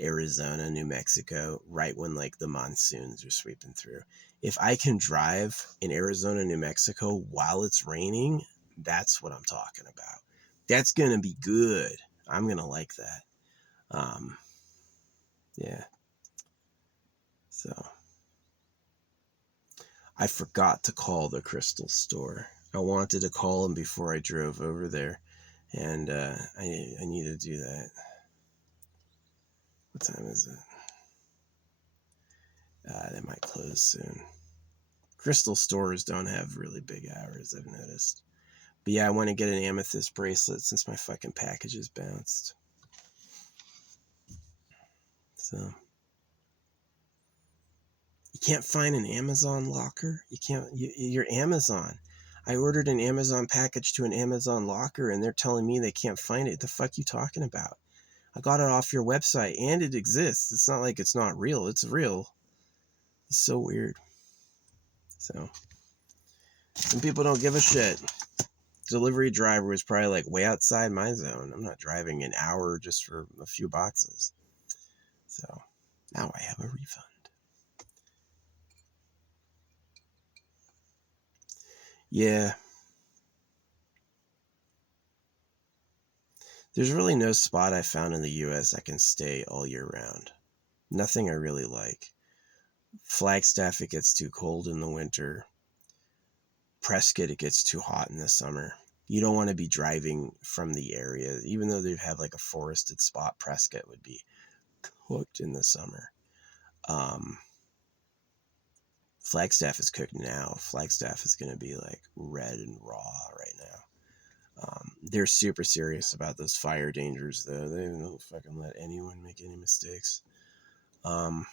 Arizona, New Mexico, right when like the monsoons are sweeping through. If I can drive in Arizona, New Mexico while it's raining, that's what I'm talking about. That's going to be good. I'm going to like that. Yeah. So I forgot to call the crystal store. I wanted to call them before I drove over there, and I need to do that. What time is it? They might close soon. Crystal stores don't have really big hours, I've noticed. But yeah, I want to get an amethyst bracelet since my fucking package is bounced. So you can't find an Amazon locker. You can't. You're Amazon. I ordered an Amazon package to an Amazon locker, and they're telling me they can't find it. The fuck you talking about? I got it off your website, and it exists. It's not like it's not real. It's real. It's so weird. So some people don't give a shit. Delivery driver was probably like way outside my zone. I'm not driving an hour just for a few boxes. So now I have a refund. Yeah. There's really no spot I found in the US I can stay all year round. Nothing I really like. Flagstaff, it gets too cold in the winter. Prescott, it gets too hot in the summer. You don't want to be driving from the area. Even though they have like a forested spot, Prescott would be cooked in the summer. Flagstaff is cooked now. Flagstaff is going to be like red and raw right now. They're super serious about those fire dangers, though. They don't fucking let anyone make any mistakes. I've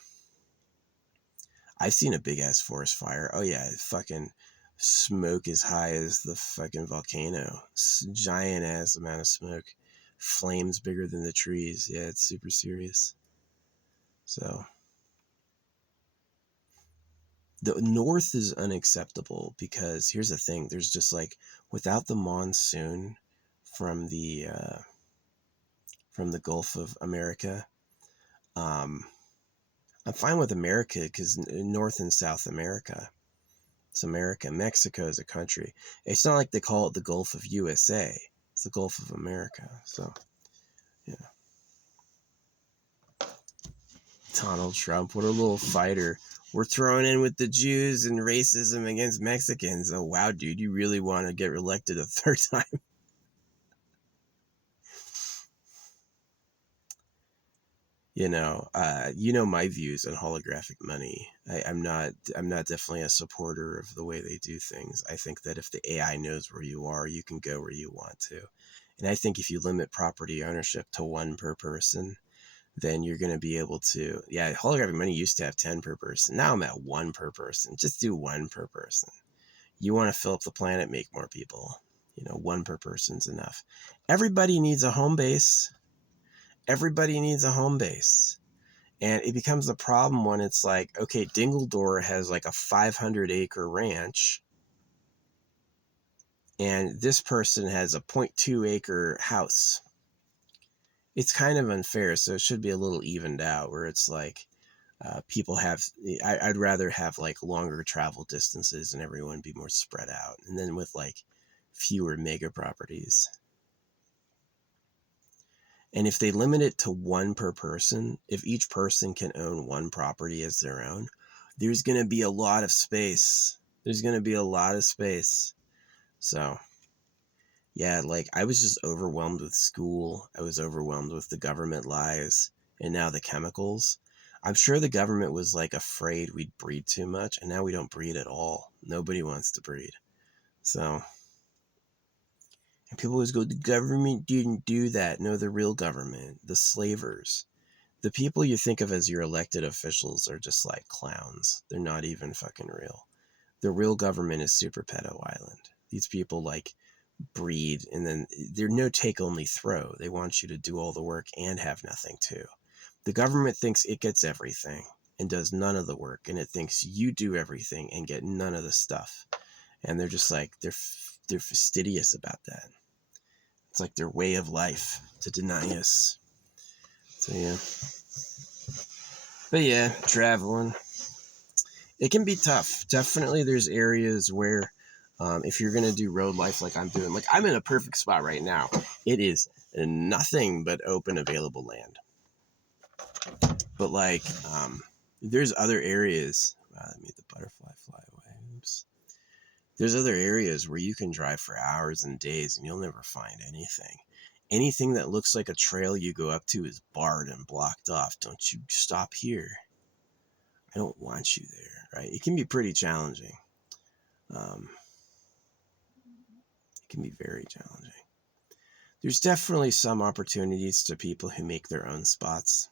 seen a big ass forest fire. Oh yeah, fucking smoke as high as the fucking volcano. Giant ass amount of smoke. Flames bigger than the trees. Yeah, it's super serious. So the north is unacceptable because here's the thing. There's just like without the monsoon from the Gulf of America, I'm fine with America because North and South America. It's America. Mexico is a country. It's not like they call it the Gulf of USA. It's the Gulf of America. So, yeah. Donald Trump, what a little fighter. We're throwing in with the Jews and racism against Mexicans. Oh, wow, dude, you really want to get reelected a third time? You know my views on holographic money. I'm not definitely a supporter of the way they do things. I think that if the AI knows where you are, you can go where you want to. And I think if you limit property ownership to one per person, then you're going to be able to, yeah, holographic money used to have 10 per person. Now I'm at one per person. Just do one per person. You want to fill up the planet, make more people. One per person's enough. Everybody needs a home base. Everybody needs a home base. And it becomes a problem when it's like, okay, Dingledore has like a 500-acre ranch, and this person has a 0.2-acre house. It's kind of unfair, so it should be a little evened out where it's like people have, I'd rather have like longer travel distances and everyone be more spread out. And then with like fewer mega properties. And if they limit it to one per person, if each person can own one property as their own, there's going to be a lot of space. There's going to be a lot of space. So, yeah, like I was just overwhelmed with school. I was overwhelmed with the government lies and now the chemicals. I'm sure the government was like afraid we'd breed too much, and now we don't breed at all. Nobody wants to breed. So, and people always go, the government didn't do that. No, the real government, the slavers. The people you think of as your elected officials are just like clowns. They're not even fucking real. The real government is Super Pedo Island. These people like breed, and then they're no take only throw. They want you to do all the work and have nothing too. The government thinks it gets everything and does none of the work, and it thinks you do everything and get none of the stuff. And they're just like, they're fastidious about that. It's like their way of life to deny us. So yeah. But yeah, traveling. It can be tough. Definitely there's areas where if you're going to do road life like I'm doing, like I'm in a perfect spot right now. It is nothing but open available land. But like there's other areas. Wow, that made the butterfly fly away. Oops. There's other areas where you can drive for hours and days and you'll never find anything. Anything that looks like a trail you go up to is barred and blocked off. Don't you stop here. I don't want you there, right? It can be pretty challenging. It can be very challenging. There's definitely some opportunities to people who make their own spots.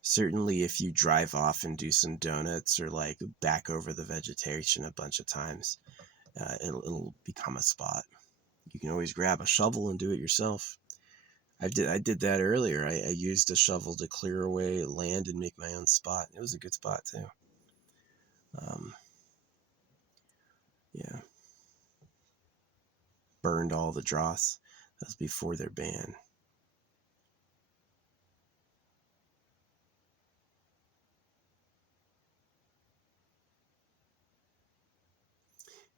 Certainly if you drive off and do some donuts or like back over the vegetation a bunch of times, it'll become a spot. You can always grab a shovel and do it yourself. I did that earlier. I used a shovel to clear away land and make my own spot. It was a good spot too. Yeah. Burned all the dross. That was before their ban.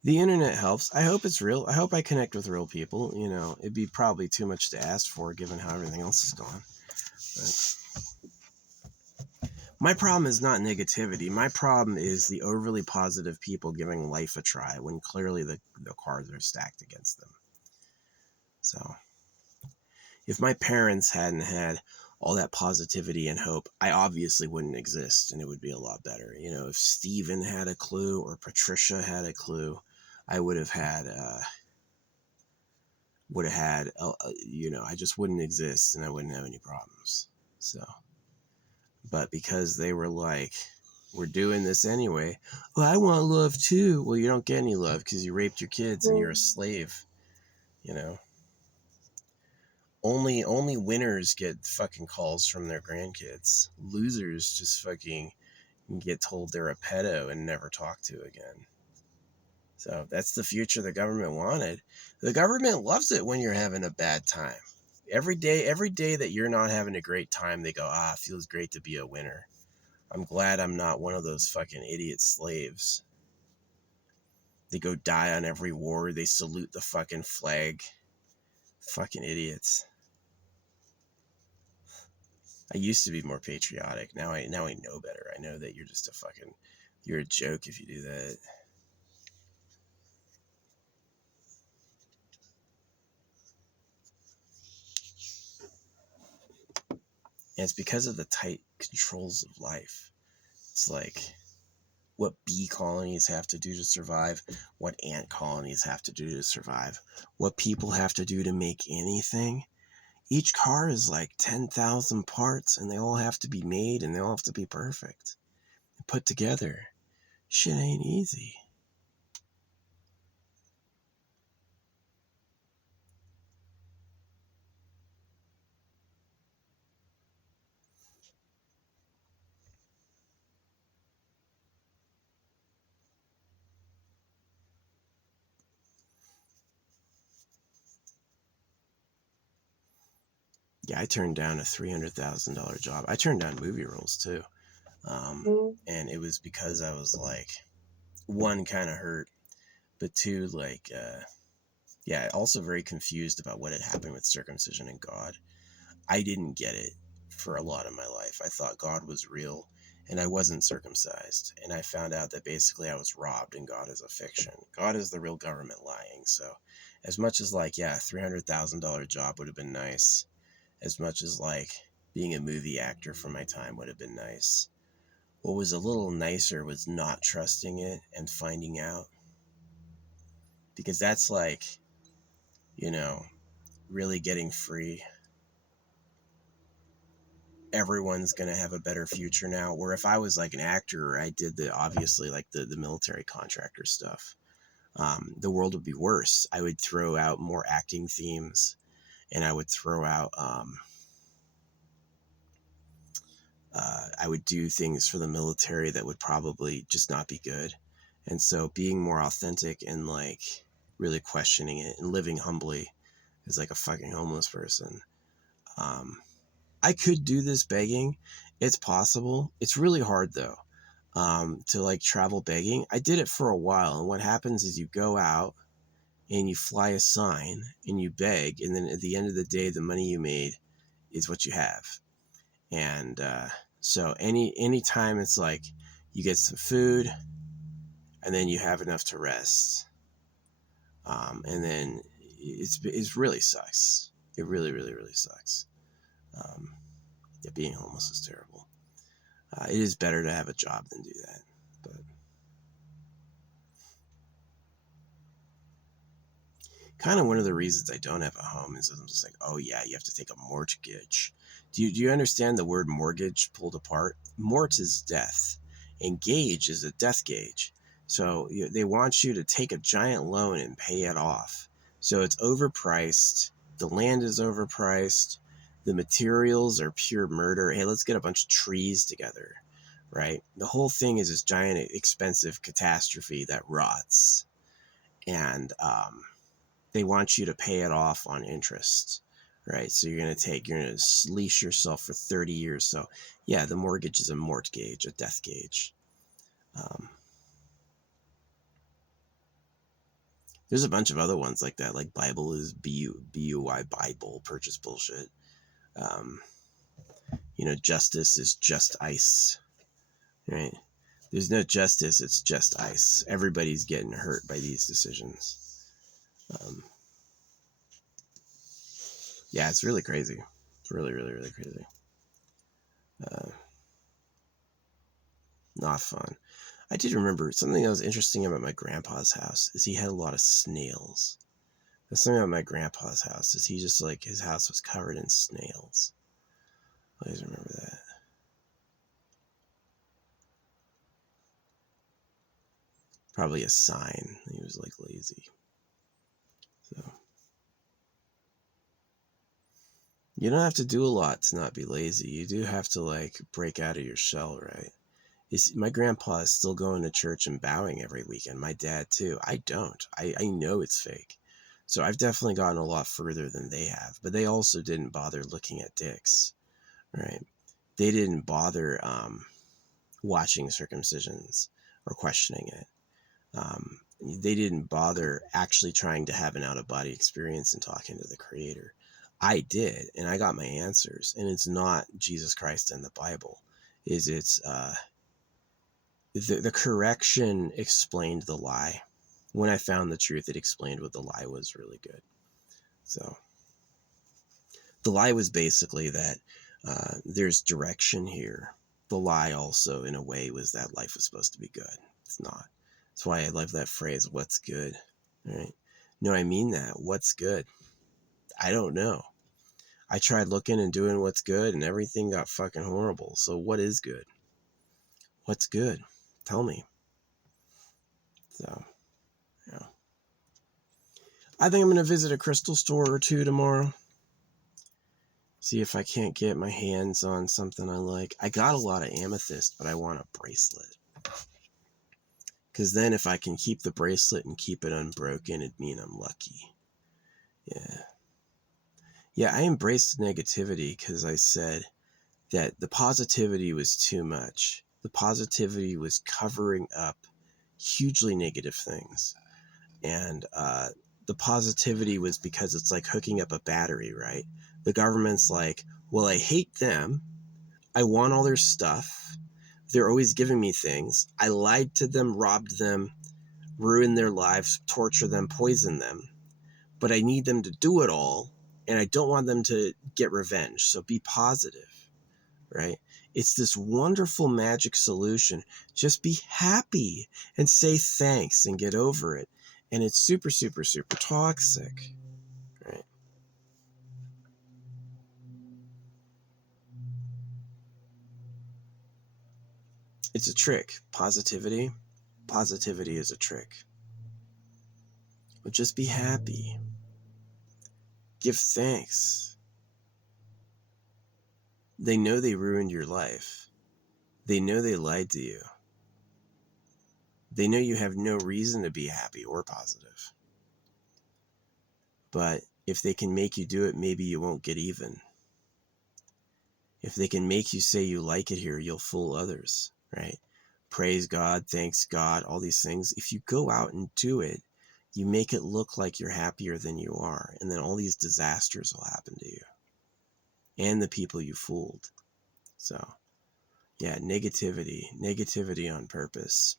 The internet helps. I hope it's real. I hope I connect with real people. You know, it'd be probably too much to ask for given how everything else is going. But my problem is not negativity. My problem is the overly positive people giving life a try when clearly the cards are stacked against them. So if my parents hadn't had all that positivity and hope, I obviously wouldn't exist and it would be a lot better. You know, if Steven had a clue or Patricia had a clue, I would have had, you know, I just wouldn't exist and I wouldn't have any problems. So, but because they were like, we're doing this anyway. Well, I want love too. Well, you don't get any love because you raped your kids and you're a slave, you know. Only winners get fucking calls from their grandkids. Losers just fucking get told they're a pedo and never talked to again. So that's the future the government wanted. The government loves it when you're having a bad time. Every day that you're not having a great time, they go, it feels great to be a winner. I'm glad I'm not one of those fucking idiot slaves. They go die on every war. They salute the fucking flag. Fucking idiots. I used to be more patriotic. Now I know better. I know that you're a joke if you do that. And it's because of the tight controls of life. It's like what bee colonies have to do to survive, what ant colonies have to do to survive, what people have to do to make anything. Each car is like 10,000 parts and they all have to be made and they all have to be perfect and put together. Shit ain't easy. Yeah, I turned down a $300,000 job. I turned down movie roles too. And it was because I was like, one, kind of hurt, but two, like, also very confused about what had happened with circumcision and God. I didn't get it for a lot of my life. I thought God was real and I wasn't circumcised. And I found out that basically I was robbed and God is a fiction. God is the real government lying. So as much as like, yeah, $300,000 job would have been nice, as much as like being a movie actor for my time would have been nice. What was a little nicer was not trusting it and finding out. Because that's like, you know, really getting free. Everyone's going to have a better future now. Where if I was like an actor or I did obviously like the military contractor stuff, the world would be worse. I would throw out more acting themes and I would throw out, I would do things for the military that would probably just not be good. And so being more authentic and like really questioning it and living humbly as like a fucking homeless person. I could do this begging. It's possible. It's really hard though, to like travel begging. I did it for a while, and what happens is you go out and you fly a sign and you beg, and then at the end of the day, the money you made is what you have. And so any time it's like you get some food, and then you have enough to rest, and then it's really sucks. It really, really, really sucks. Yeah, being homeless is terrible. It is better to have a job than do that. But kind of one of the reasons I don't have a home is I'm just like, oh yeah, you have to take a mortgage. Do you understand the word mortgage pulled apart? Mort is death, and gauge is a death gauge. So they want you to take a giant loan and pay it off. So it's overpriced. The land is overpriced. The materials are pure murder. Hey, let's get a bunch of trees together, right? The whole thing is this giant, expensive catastrophe that rots. And they want you to pay it off on interest, right? So you're going to lease yourself for 30 years. So yeah, the mortgage is a mortgage, a death gauge. There's a bunch of other ones like that, like Bible is B-U-Y, Bible, purchase bullshit. Justice is just ice, right? There's no justice, it's just ice. Everybody's getting hurt by these decisions. Yeah, it's really crazy. It's really, really, really crazy. Not fun. I did remember something that was interesting about my grandpa's house is he had a lot of snails. The thing about my grandpa's house is he just like his house was covered in snails. I always remember that. Probably a sign he was like lazy. So you don't have to do a lot to not be lazy. You do have to like break out of your shell, right? My grandpa is still going to church and bowing every weekend. My dad too. I don't. I know it's fake. So I've definitely gotten a lot further than they have. But they also didn't bother looking at dicks, right? They didn't bother watching circumcisions or questioning it. They didn't bother actually trying to have an out-of-body experience and talking to the Creator. I did, and I got my answers. And it's not Jesus Christ and the Bible. It's the correction explained the lie. When I found the truth, it explained what the lie was really good. So the lie was basically that there's direction here. The lie also, in a way, was that life was supposed to be good. It's not. That's why I love that phrase, what's good, right? No, I mean that. What's good? I don't know. I tried looking and doing what's good, and everything got fucking horrible. So what is good? What's good? Tell me. So, yeah. I think I'm going to visit a crystal store or two tomorrow. See if I can't get my hands on something I like. I got a lot of amethyst, but I want a bracelet. Because then if I can keep the bracelet and keep it unbroken, it'd mean I'm lucky. Yeah. Yeah, I embraced negativity because I said that the positivity was too much. The positivity was covering up hugely negative things. And the positivity was because it's like hooking up a battery, right? The government's like, well, I hate them. I want all their stuff. They're always giving me things. I lied to them, robbed them, ruined their lives, torture them, poison them. But I need them to do it all, and I don't want them to get revenge. So be positive, right? It's this wonderful magic solution. Just be happy and say thanks and get over it. And it's super, super, super toxic, right? It's a trick. Positivity is a trick. But just be happy. Give thanks. They know they ruined your life. They know they lied to you. They know you have no reason to be happy or positive. But if they can make you do it, maybe you won't get even. If they can make you say you like it here, you'll fool others, right? Praise God, thanks God, all these things. If you go out and do it, you make it look like you're happier than you are. And then all these disasters will happen to you and the people you fooled. So, yeah, negativity on purpose.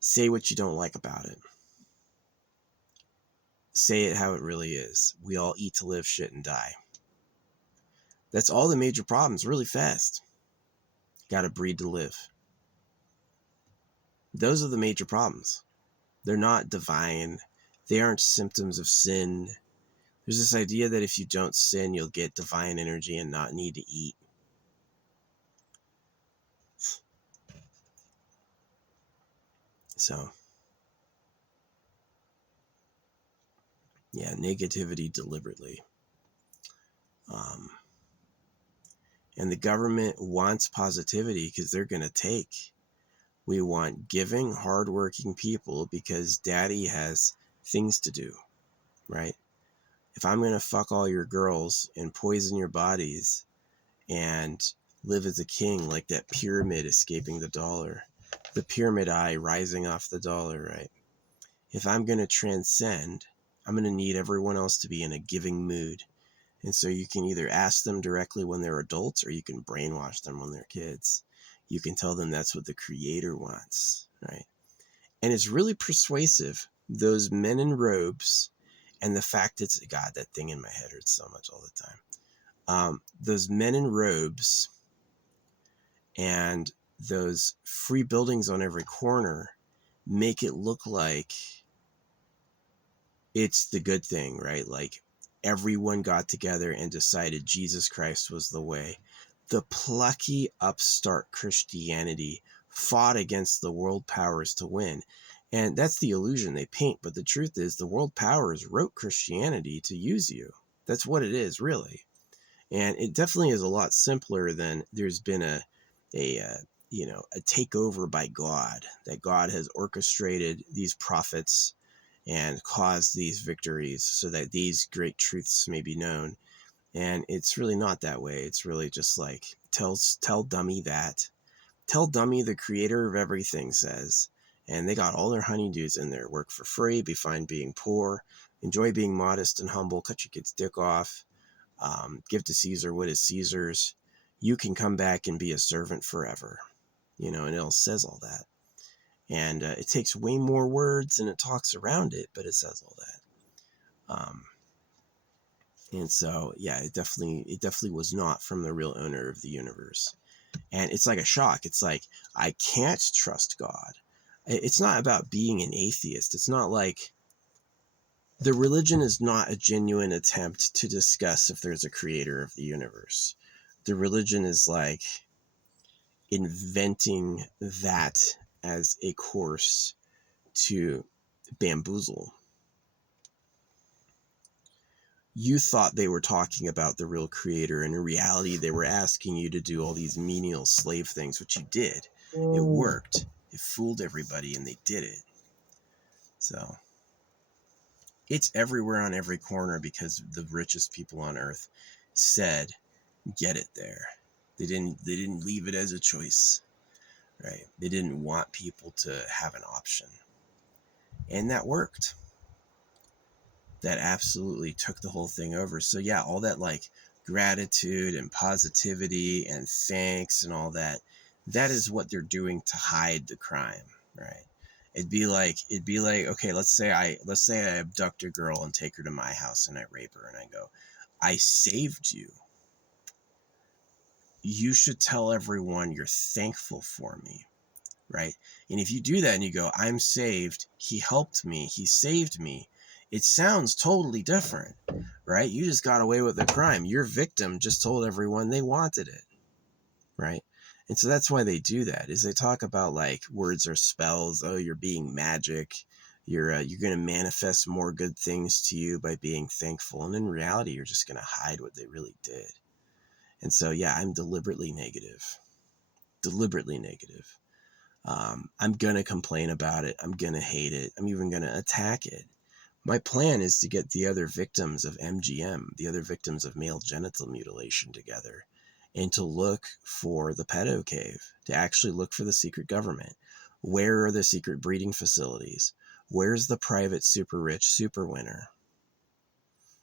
Say what you don't like about it. Say it how it really is. We all eat to live, shit, and die. That's all the major problems really fast. Gotta breed to live. Those are the major problems. They're not divine. They aren't symptoms of sin. There's this idea that if you don't sin, you'll get divine energy and not need to eat. So, yeah, negativity deliberately. And the government wants positivity because they're going to take. We want giving, hardworking people because daddy has things to do, right? If I'm going to fuck all your girls and poison your bodies and live as a king, like that pyramid escaping the dollar, the pyramid eye rising off the dollar, right? If I'm going to transcend, I'm going to need everyone else to be in a giving mood. And so you can either ask them directly when they're adults, or you can brainwash them when they're kids. You can tell them that's what the creator wants, right? And it's really persuasive. Those men in robes, and the fact it's, God, that thing in my head hurts so much all the time. Those men in robes and those free buildings on every corner make it look like it's the good thing, right? Like everyone got together and decided Jesus Christ was the way. The plucky upstart Christianity fought against the world powers to win. And that's the illusion they paint. But the truth is the world powers wrote Christianity to use you. That's what it is, really. And it definitely is a lot simpler than there's been a takeover by God, that God has orchestrated these prophets and caused these victories so that these great truths may be known. And it's really not that way. It's really just like, tell dummy that. Tell dummy the creator of everything says. And they got all their honeydews in there. Work for free, be fine being poor, enjoy being modest and humble, cut your kid's dick off, give to Caesar what is Caesar's. You can come back and be a servant forever. And it says all that. And it takes way more words and it talks around it, but it says all that. And so, yeah, it definitely was not from the real owner of the universe. And it's like a shock. It's like, I can't trust God. It's not about being an atheist. It's not like the religion is not a genuine attempt to discuss if there's a creator of the universe. The religion is like inventing that as a course to bamboozle. You thought they were talking about the real creator, and in reality they were asking you to do all these menial slave things, which you did. It worked. It fooled everybody and they did it. So it's everywhere on every corner because the richest people on earth said, get it there. They didn't leave it as a choice, right? They didn't want people to have an option. And that worked. That absolutely took the whole thing over. So yeah, all that like gratitude and positivity and thanks and all that, that is what they're doing to hide the crime, right? It'd be like, okay, let's say I abduct a girl and take her to my house and I rape her and I go, I saved you. You should tell everyone you're thankful for me, right? And if you do that and you go, I'm saved, he helped me, he saved me, it sounds totally different, right? You just got away with the crime. Your victim just told everyone they wanted it, right? And so that's why they do that, is they talk about like words or spells. Oh, you're being magic. You're going to manifest more good things to you by being thankful. And in reality, you're just going to hide what they really did. And so, yeah, I'm deliberately negative. I'm going to complain about it. I'm going to hate it. I'm even going to attack it. My plan is to get the other victims of MGM, the other victims of male genital mutilation together, and to look for the pedo cave, to actually look for the secret government. Where are the secret breeding facilities? Where's the private super rich super winner?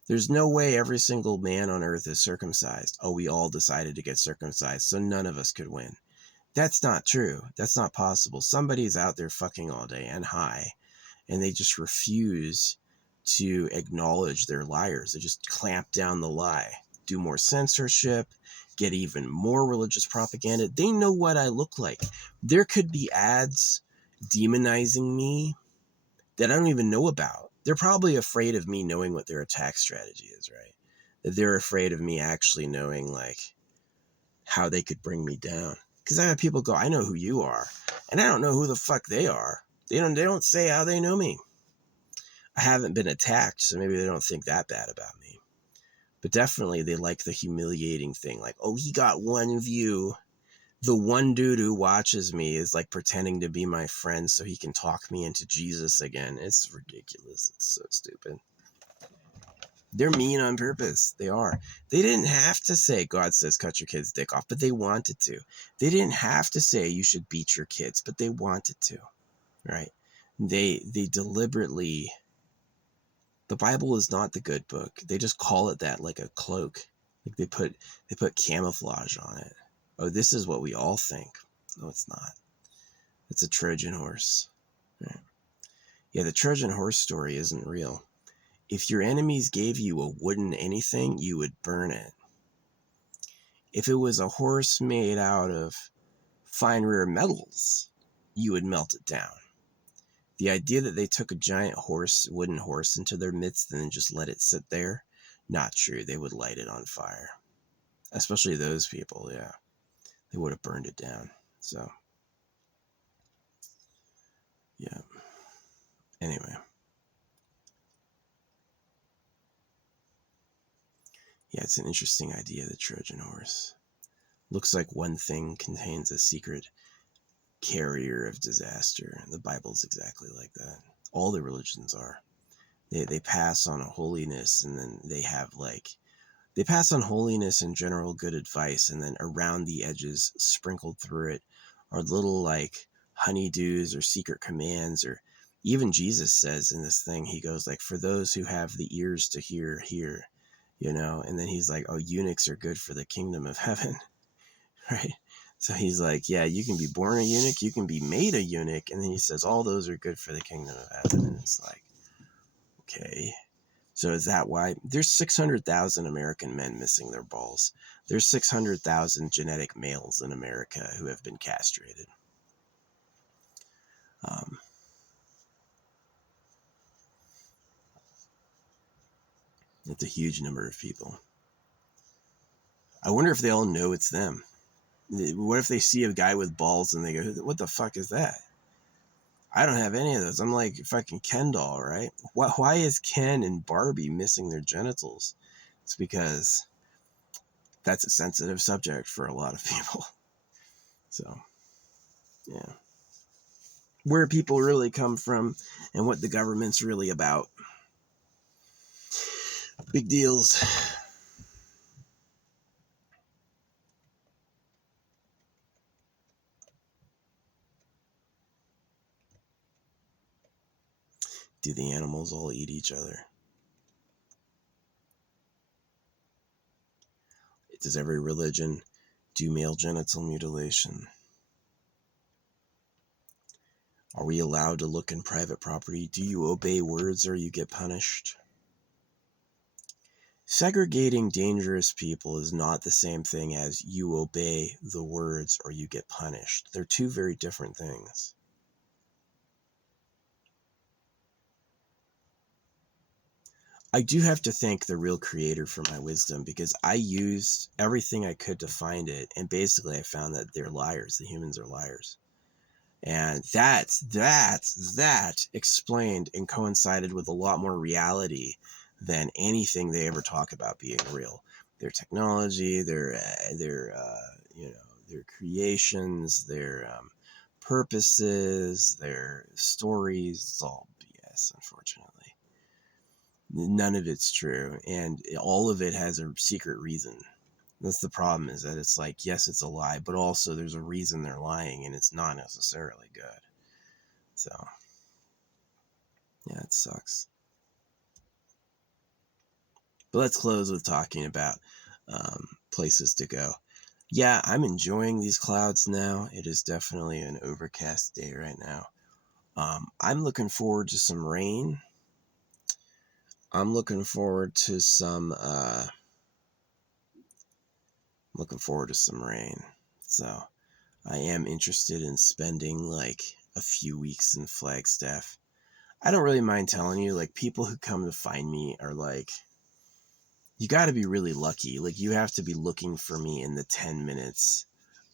There's no way every single man on earth is circumcised. Oh, we all decided to get circumcised, so none of us could win. That's not true. That's not possible. Somebody's out there fucking all day and high, and they just refuse to acknowledge their liars. They just clamp down the lie, do more censorship, get even more religious propaganda. They know what I look like. There could be ads demonizing me that I don't even know about. They're probably afraid of me knowing what their attack strategy is, right? That they're afraid of me actually knowing like how they could bring me down. Because I have people go, I know who you are, and I don't know who the fuck they are. They don't say how they know me. I haven't been attacked, so maybe they don't think that bad about me. But definitely they like the humiliating thing. Like, oh, he got one view. The one dude who watches me is like pretending to be my friend so he can talk me into Jesus again. It's ridiculous. It's so stupid. They're mean on purpose. They are. They didn't have to say God says cut your kid's dick off, but they wanted to. They didn't have to say you should beat your kids, but they wanted to. Right? They deliberately. The Bible is not the good book. They just call it that like a cloak. Like they put camouflage on it. Oh, this is what we all think. No, it's not. It's a Trojan horse. Right? Yeah, the Trojan horse story isn't real. If your enemies gave you a wooden anything, you would burn it. If it was a horse made out of fine rare metals, you would melt it down. The idea that they took a giant wooden horse into their midst and then just let it sit there, not true. They would light it on fire. Especially those people, yeah. They would have burned it down. So, yeah. Anyway. Yeah, it's an interesting idea, the Trojan horse. Looks like one thing contains a secret carrier of disaster. The Bible's exactly like that. All the religions are. They pass on a holiness, and then they pass on holiness and general good advice, and then around the edges, sprinkled through it, are little like honeydews or secret commands. Or even Jesus says in this thing, he goes like, for those who have the ears to hear, hear. And then he's like, oh, eunuchs are good for the kingdom of heaven. Right? So he's like, yeah, you can be born a eunuch, you can be made a eunuch, and then he says all those are good for the kingdom of heaven. And it's like, okay, so is that why there's 600,000 American men missing their balls? There's 600,000 genetic males in America who have been castrated. It's a huge number of people. I wonder if they all know it's them. What if they see a guy with balls and they go, what the fuck is that? I don't have any of those. I'm like fucking Ken doll, right? Why is Ken and Barbie missing their genitals? It's because that's a sensitive subject for a lot of people. So, yeah. Where people really come from and what the government's really about. Big deals. Do the animals all eat each other? Does every religion do male genital mutilation? Are we allowed to look in private property? Do you obey words or you get punished? Segregating dangerous people is not the same thing as you obey the words or you get punished. They're two very different things. I do have to thank the real creator for my wisdom, because I used everything I could to find it, and basically I found that they're liars. The humans are liars. And that explained and coincided with a lot more reality than anything they ever talk about being real. Their technology, their creations, their purposes, their stories, it's all BS, unfortunately. None of it's true, and all of it has a secret reason. That's the problem, is that it's like, yes, it's a lie, but also there's a reason they're lying, and it's not necessarily good. So, yeah, it sucks. But let's close with talking about places to go. Yeah, I'm enjoying these clouds now. It is definitely an overcast day right now. I'm looking forward to some rain. I'm looking forward to some rain. So I am interested in spending like a few weeks in Flagstaff. I don't really mind telling you, like, people who come to find me are like, you got to be really lucky. Like, you have to be looking for me in the 10 minutes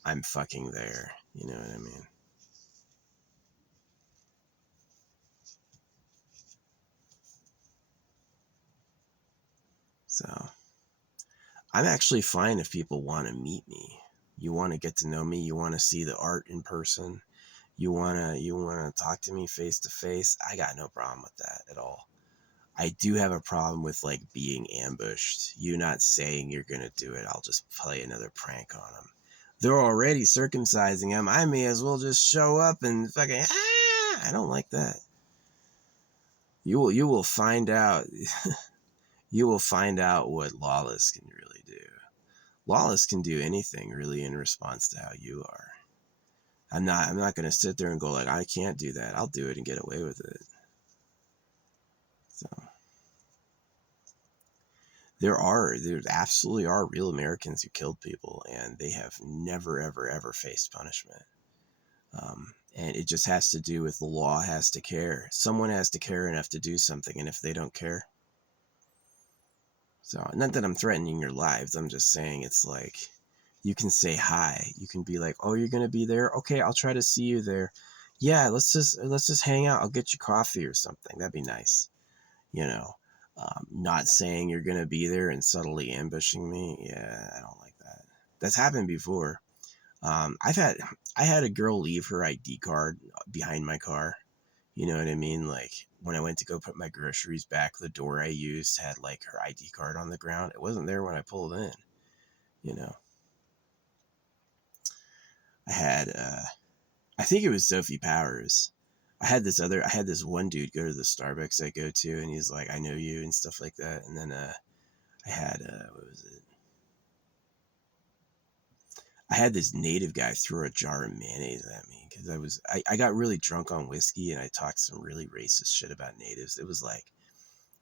I'm fucking there. You know what I mean? So I'm actually fine if people want to meet me. You want to get to know me. You want to see the art in person. You wanna talk to me face to face. I got no problem with that at all. I do have a problem with like being ambushed. You not saying you're gonna do it. I'll just play another prank on them. They're already circumcising him. I may as well just show up and fucking I don't like that. You will find out. You will find out what Lawless can really do. Lawless can do anything really in response to how you are. I'm not gonna sit there and go like, I can't do that. I'll do it and get away with it. So there absolutely are real Americans who killed people, and they have never ever ever faced punishment. And it just has to do with the law has to care. Someone has to care enough to do something, and if they don't care, so not that I'm threatening your lives. I'm just saying it's like, you can say hi. You can be like, oh, you're gonna be there? Okay, I'll try to see you there. Yeah, let's just hang out. I'll get you coffee or something. That'd be nice. You know, not saying you're gonna be there and subtly ambushing me. Yeah, I don't like that. That's happened before. I had a girl leave her ID card behind my car. You know what I mean? Like, when I went to go put my groceries back, the door I used had like her ID card on the ground. It wasn't there when I pulled in. You know, I had I think it was Sophie Powers. I had this one dude go to the Starbucks I go to, and he's like, I know you and stuff like that. And then I had what was it? I had this native guy throw a jar of mayonnaise at me because I got really drunk on whiskey, and I talked some really racist shit about natives. It was like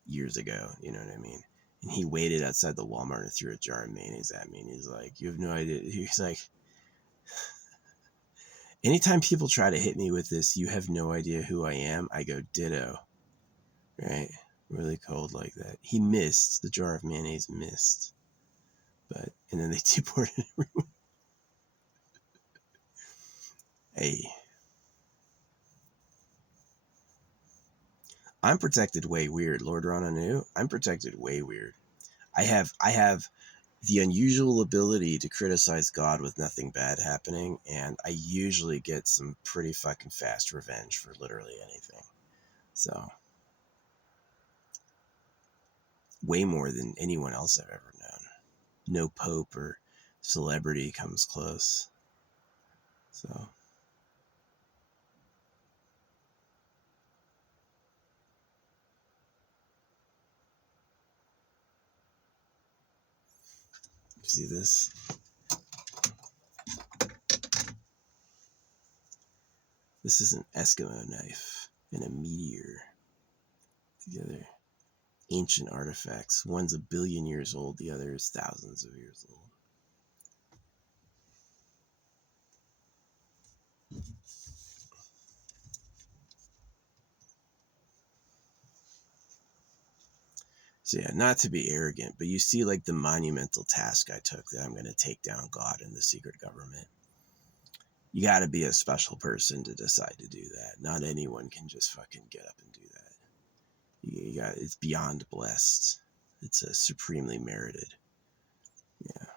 years ago, you know what I mean? And he waited outside the Walmart and threw a jar of mayonnaise at me, and he's like, you have no idea. He's like, anytime people try to hit me with this, you have no idea who I am, I go, ditto. Right? Really cold like that. He missed. The jar of mayonnaise missed. And then they deported everyone. Hey, I'm protected way weird, Lord Ronanu. I'm protected way weird. I have the unusual ability to criticize God with nothing bad happening, and I usually get some pretty fucking fast revenge for literally anything. So, way more than anyone else I've ever known. No pope or celebrity comes close. So, see this? This is an Eskimo knife and a meteor together. Ancient artifacts. One's a billion years old, the other is thousands of years old. So yeah, not to be arrogant, but you see like the monumental task I took, that I'm going to take down God and the secret government. You got to be a special person to decide to do that. Not anyone can just fucking get up and do that. It's beyond blessed. It's a supremely merited. Yeah.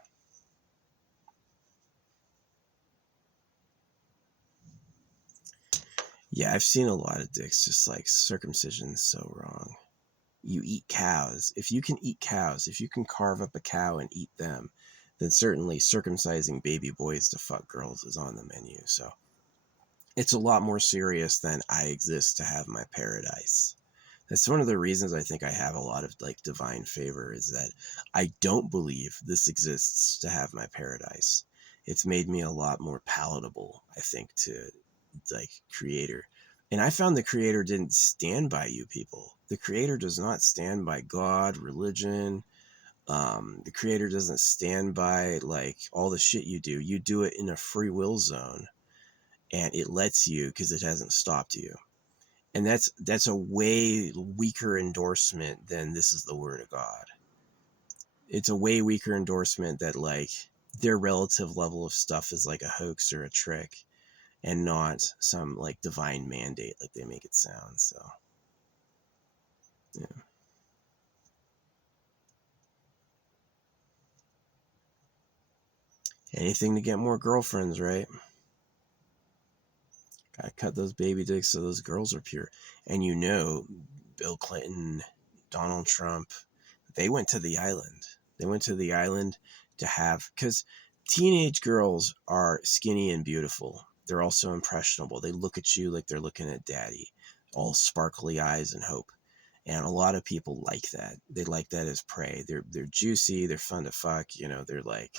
Yeah, I've seen a lot of dicks just like, circumcision's so wrong. You eat cows. If you can eat cows, if you can carve up a cow and eat them, then certainly circumcising baby boys to fuck girls is on the menu. So it's a lot more serious than I exist to have my paradise. That's one of the reasons I think I have a lot of like divine favor, is that I don't believe this exists to have my paradise. It's made me a lot more palatable, I think, to like creator. And I found the creator didn't stand by you people. The creator does not stand by God, religion. The creator doesn't stand by like all the shit you do. You do it in a free will zone, and it lets you because it hasn't stopped you. And that's a way weaker endorsement than this is the word of God. It's a way weaker endorsement that like their relative level of stuff is like a hoax or a trick, and not some like divine mandate like they make it sound. So yeah. Anything to get more girlfriends, right? Gotta cut those baby dicks so those girls are pure. And you know, Bill Clinton, Donald Trump, they went to the island. They went to the island to have, because teenage girls are skinny and beautiful. They're also impressionable. They look at you like they're looking at daddy, all sparkly eyes and hope. And a lot of people like that. They like that as prey. They're juicy. They're fun to fuck. You know, they're like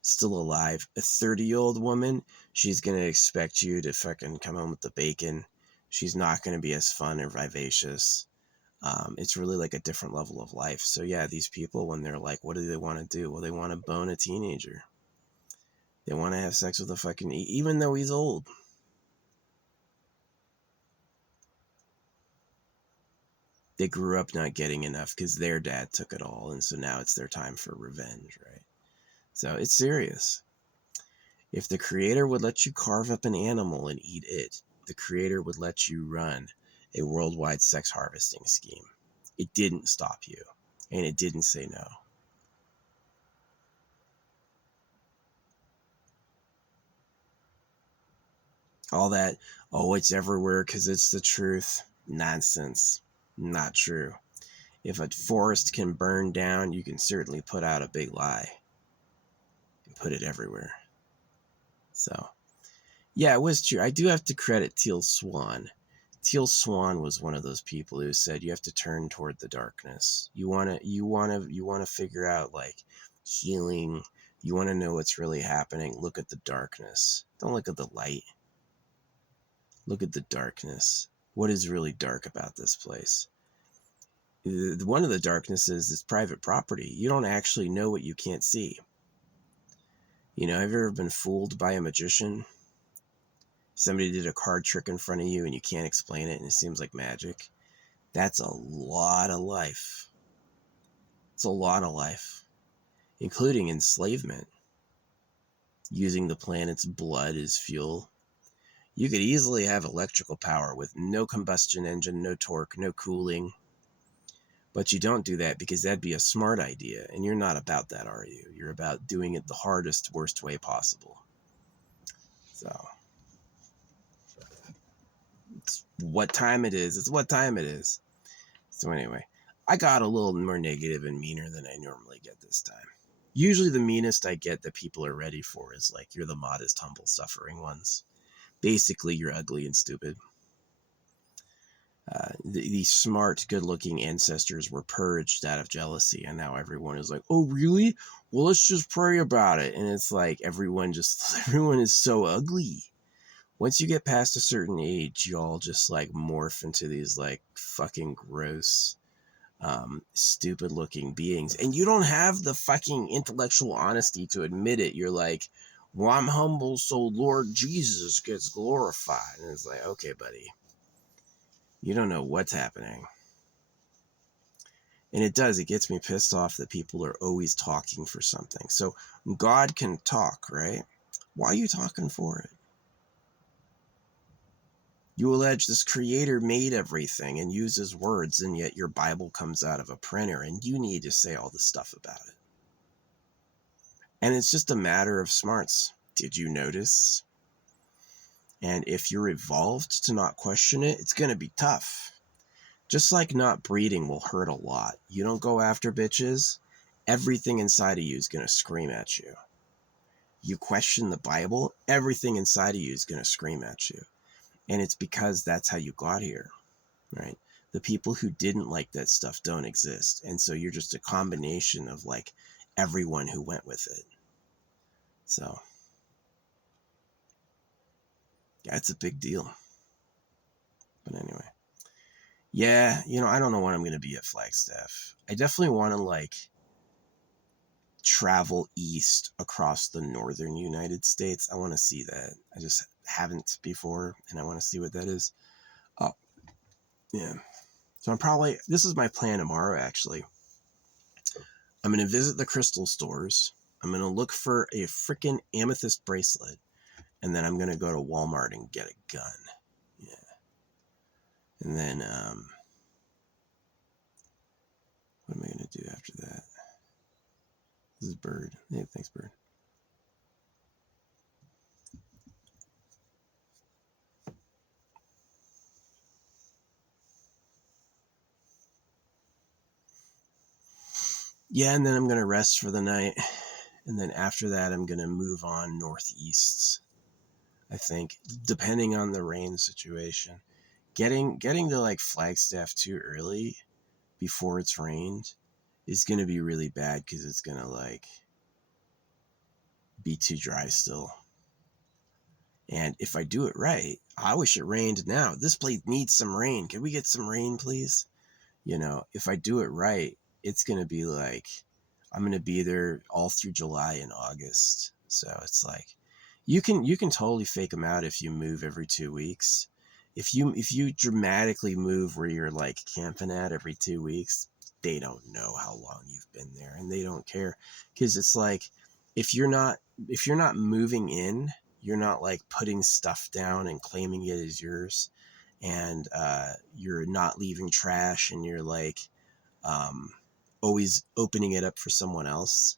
still alive. A 30-year-old woman, she's going to expect you to fucking come home with the bacon. She's not going to be as fun or vivacious. It's really like a different level of life. So yeah, these people, when they're like, what do they want to do? Well, they want to bone a teenager. They want to have sex with a fucking, even though he's old. They grew up not getting enough because their dad took it all. And so now it's their time for revenge, right? So it's serious. If the creator would let you carve up an animal and eat it, the creator would let you run a worldwide sex harvesting scheme. It didn't stop you, and it didn't say no. All that, oh, it's everywhere because it's the truth. Nonsense. Not true. If a forest can burn down, you can certainly put out a big lie and put it everywhere. So, yeah, it was true. I do have to credit Teal Swan. Teal Swan was one of those people who said you have to turn toward the darkness. You wanna figure out like healing. You want to know what's really happening. Look at the darkness. Don't look at the light. Look at the darkness. What is really dark about this place? One of the darknesses is private property. You don't actually know what you can't see. You know, have you ever been fooled by a magician? Somebody did a card trick in front of you and you can't explain it and it seems like magic. That's a lot of life. It's a lot of life, including enslavement, using the planet's blood as fuel. You could easily have electrical power with no combustion engine, no torque, no cooling. But you don't do that because that'd be a smart idea. And you're not about that, are you? You're about doing it the hardest, worst way possible. So, it's what time it is. It's what time it is. So anyway, I got a little more negative and meaner than I normally get this time. Usually the meanest I get that people are ready for is like, you're the modest, humble, suffering ones. Basically, you're ugly and stupid. The smart, good-looking ancestors were purged out of jealousy, and now everyone is like, oh, really? Well, let's just pray about it. And it's like everyone is so ugly. Once you get past a certain age, you all just like morph into these like fucking gross, stupid-looking beings. And you don't have the fucking intellectual honesty to admit it. You're like, well, I'm humble so Lord Jesus gets glorified. And it's like, okay, buddy. You don't know what's happening. And it gets me pissed off that people are always talking for something. So God can talk, right? Why are you talking for it? You allege this creator made everything and uses words, and yet your Bible comes out of a printer and you need to say all this stuff about it. And it's just a matter of smarts. Did you notice? And if you're evolved to not question it, it's going to be tough. Just like not breeding will hurt a lot. You don't go after bitches, everything inside of you is going to scream at you. You question the Bible, everything inside of you is going to scream at you. And it's because that's how you got here, right? The people who didn't like that stuff don't exist. And so you're just a combination of like everyone who went with it. So, yeah, it's a big deal. But anyway. Yeah, I don't know when I'm going to be at Flagstaff. I definitely want to like travel east across the northern United States. I want to see that. I just haven't before, and I want to see what that is. Oh, yeah. So this is my plan tomorrow, actually. I'm going to visit the crystal stores. I'm going to look for a freaking amethyst bracelet, and then I'm going to go to Walmart and get a gun. Yeah. And then, what am I going to do after that? This is Bird. Hey, thanks, Bird. Yeah, and then I'm going to rest for the night. And then after that, I'm going to move on northeast, I think, depending on the rain situation. Getting to like Flagstaff too early before it's rained is going to be really bad because it's going to like be too dry still. And if I do it right, I wish it rained now. This place needs some rain. Can we get some rain, please? If I do it right, it's going to be like, I'm going to be there all through July and August. So it's like, you can totally fake them out if you move every 2 weeks. If you dramatically move where you're like camping at every 2 weeks, they don't know how long you've been there, and they don't care, because it's like, if you're not moving in, you're not like putting stuff down and claiming it as yours, and you're not leaving trash, and you're like always opening it up for someone else.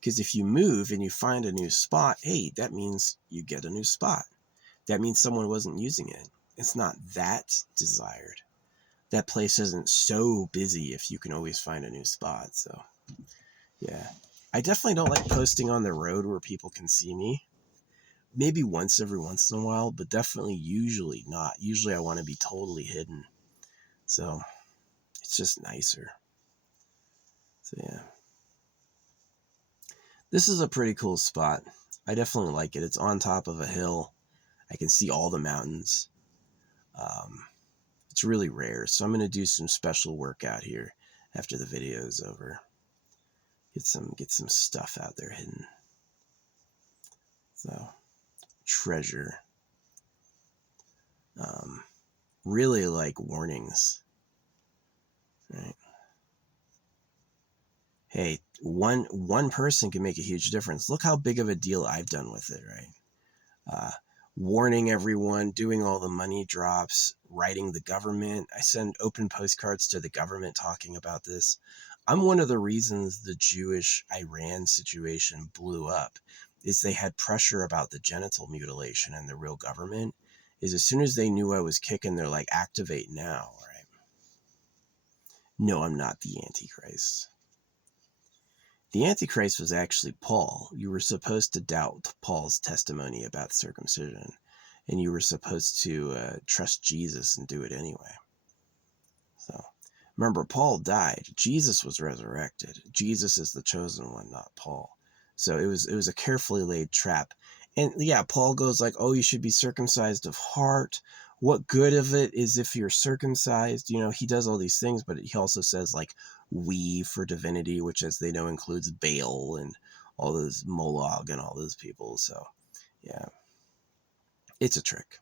Because if you move and you find a new spot, hey, that means you get a new spot. That means someone wasn't using it. It's not that desired. That place isn't so busy if you can always find a new spot. So, yeah. I definitely don't like posting on the road where people can see me. Maybe every once in a while, but definitely usually not. Usually I want to be totally hidden. So, it's just nicer. So, yeah. This is a pretty cool spot. I definitely like it. It's on top of a hill. I can see all the mountains. It's really rare, so I'm going to do some special work out here after the video is over. Get some stuff out there hidden. So, treasure. Really like warnings. Right? Hey, one person can make a huge difference. Look how big of a deal I've done with it, right? Warning everyone, doing all the money drops, writing the government. I send open postcards to the government talking about this. I'm one of the reasons the Jewish Iran situation blew up, is they had pressure about the genital mutilation, and the real government is, as soon as they knew I was kicking, they're like, activate now, right? No, I'm not the Antichrist. The Antichrist was actually Paul. You were supposed to doubt Paul's testimony about circumcision, and you were supposed to trust Jesus and do it anyway. So, remember, Paul died. Jesus was resurrected. Jesus is the chosen one, not Paul. So it was a carefully laid trap. And yeah, Paul goes like, oh, you should be circumcised of heart. What good of it is if you're circumcised? He does all these things, but he also says like, we for divinity, which, as they know, includes Baal and all those Moloch and all those people. So yeah, it's a trick.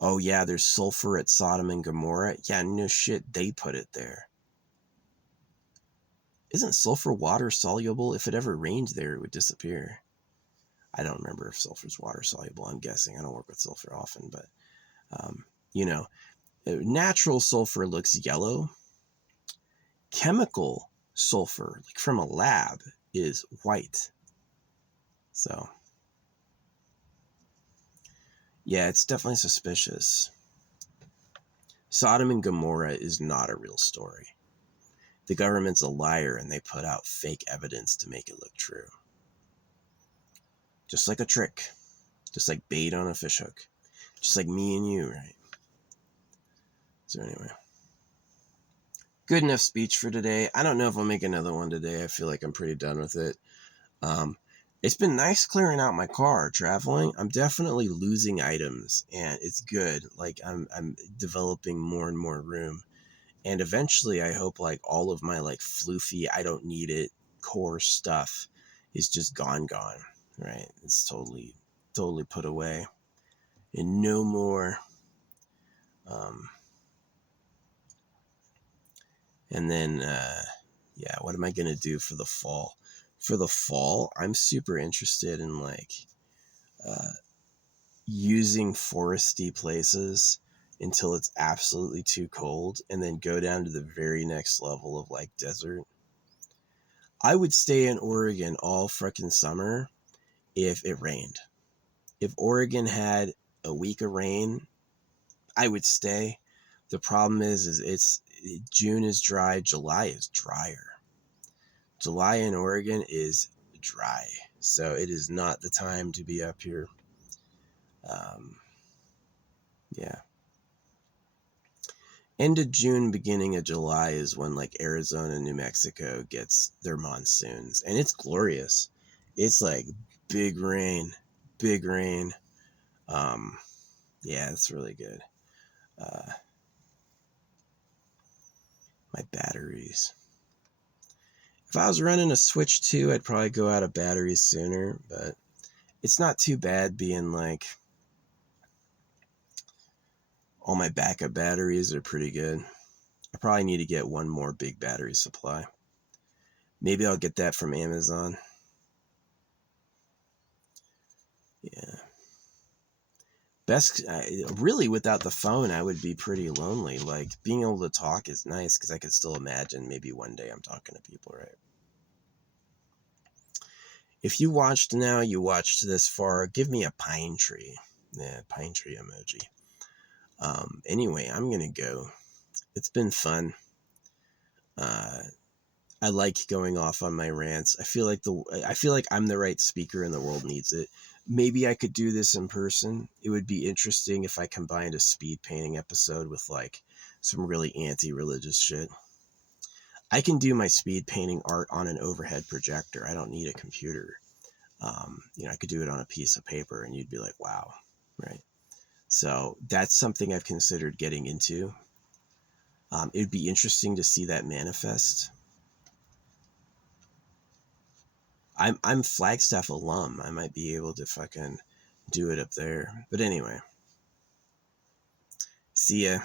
Oh yeah, there's sulfur at Sodom and Gomorrah. Yeah, no shit, they put it there. Isn't sulfur water soluble? If it ever rained there, it would disappear. I don't remember if sulfur's water soluble. I'm guessing. I don't work with sulfur often, but natural sulfur looks yellow. Chemical sulfur, like from a lab, is white. So, yeah, it's definitely suspicious. Sodom and Gomorrah is not a real story. The government's a liar and they put out fake evidence to make it look true. Just like a trick. Just like bait on a fishhook. Just like me and you, right? So anyway. Good enough speech for today. I don't know if I'll make another one today. I feel like I'm pretty done with it. It's been nice clearing out my car traveling. I'm definitely losing items and it's good. Like I'm developing more and more room. And eventually I hope like all of my like floofy, I don't need it core stuff is just gone, right? It's totally put away and no more. And then, yeah, what am I going to do for the fall? For the fall, I'm super interested in like using foresty places until it's absolutely too cold and then go down to the very next level of like desert. I would stay in Oregon all frickin' summer if it rained. If Oregon had a week of rain, I would stay. The problem is it's June is dry, July is drier. July in Oregon is dry, so it is not the time to be up here. Yeah. End of June, beginning of July is when like Arizona, New Mexico gets their monsoons, and it's glorious. It's like big rain. Yeah, it's really good. My batteries. If I was running a Switch 2, I'd probably go out of batteries sooner, but it's not too bad being like all my backup batteries are pretty good. I probably need to get one more big battery supply. Maybe I'll get that from Amazon. Yeah. Really without the phone, I would be pretty lonely. Like being able to talk is nice because I could still imagine maybe one day I'm talking to people, right? If you watched now, you watched this far, give me a pine tree. Yeah, pine tree emoji. Anyway, I'm gonna go. It's been fun. I like going off on my rants. I feel like I'm the right speaker and the world needs it. Maybe I could do this in person. It would be interesting if I combined a speed painting episode with like some really anti-religious shit. I can do my speed painting art on an overhead projector. I don't need a computer. I could do it on a piece of paper and you'd be like, wow, right? So that's something I've considered getting into. It would be interesting to see that manifest. I'm Flagstaff alum. I might be able to fucking do it up there. But anyway, see ya.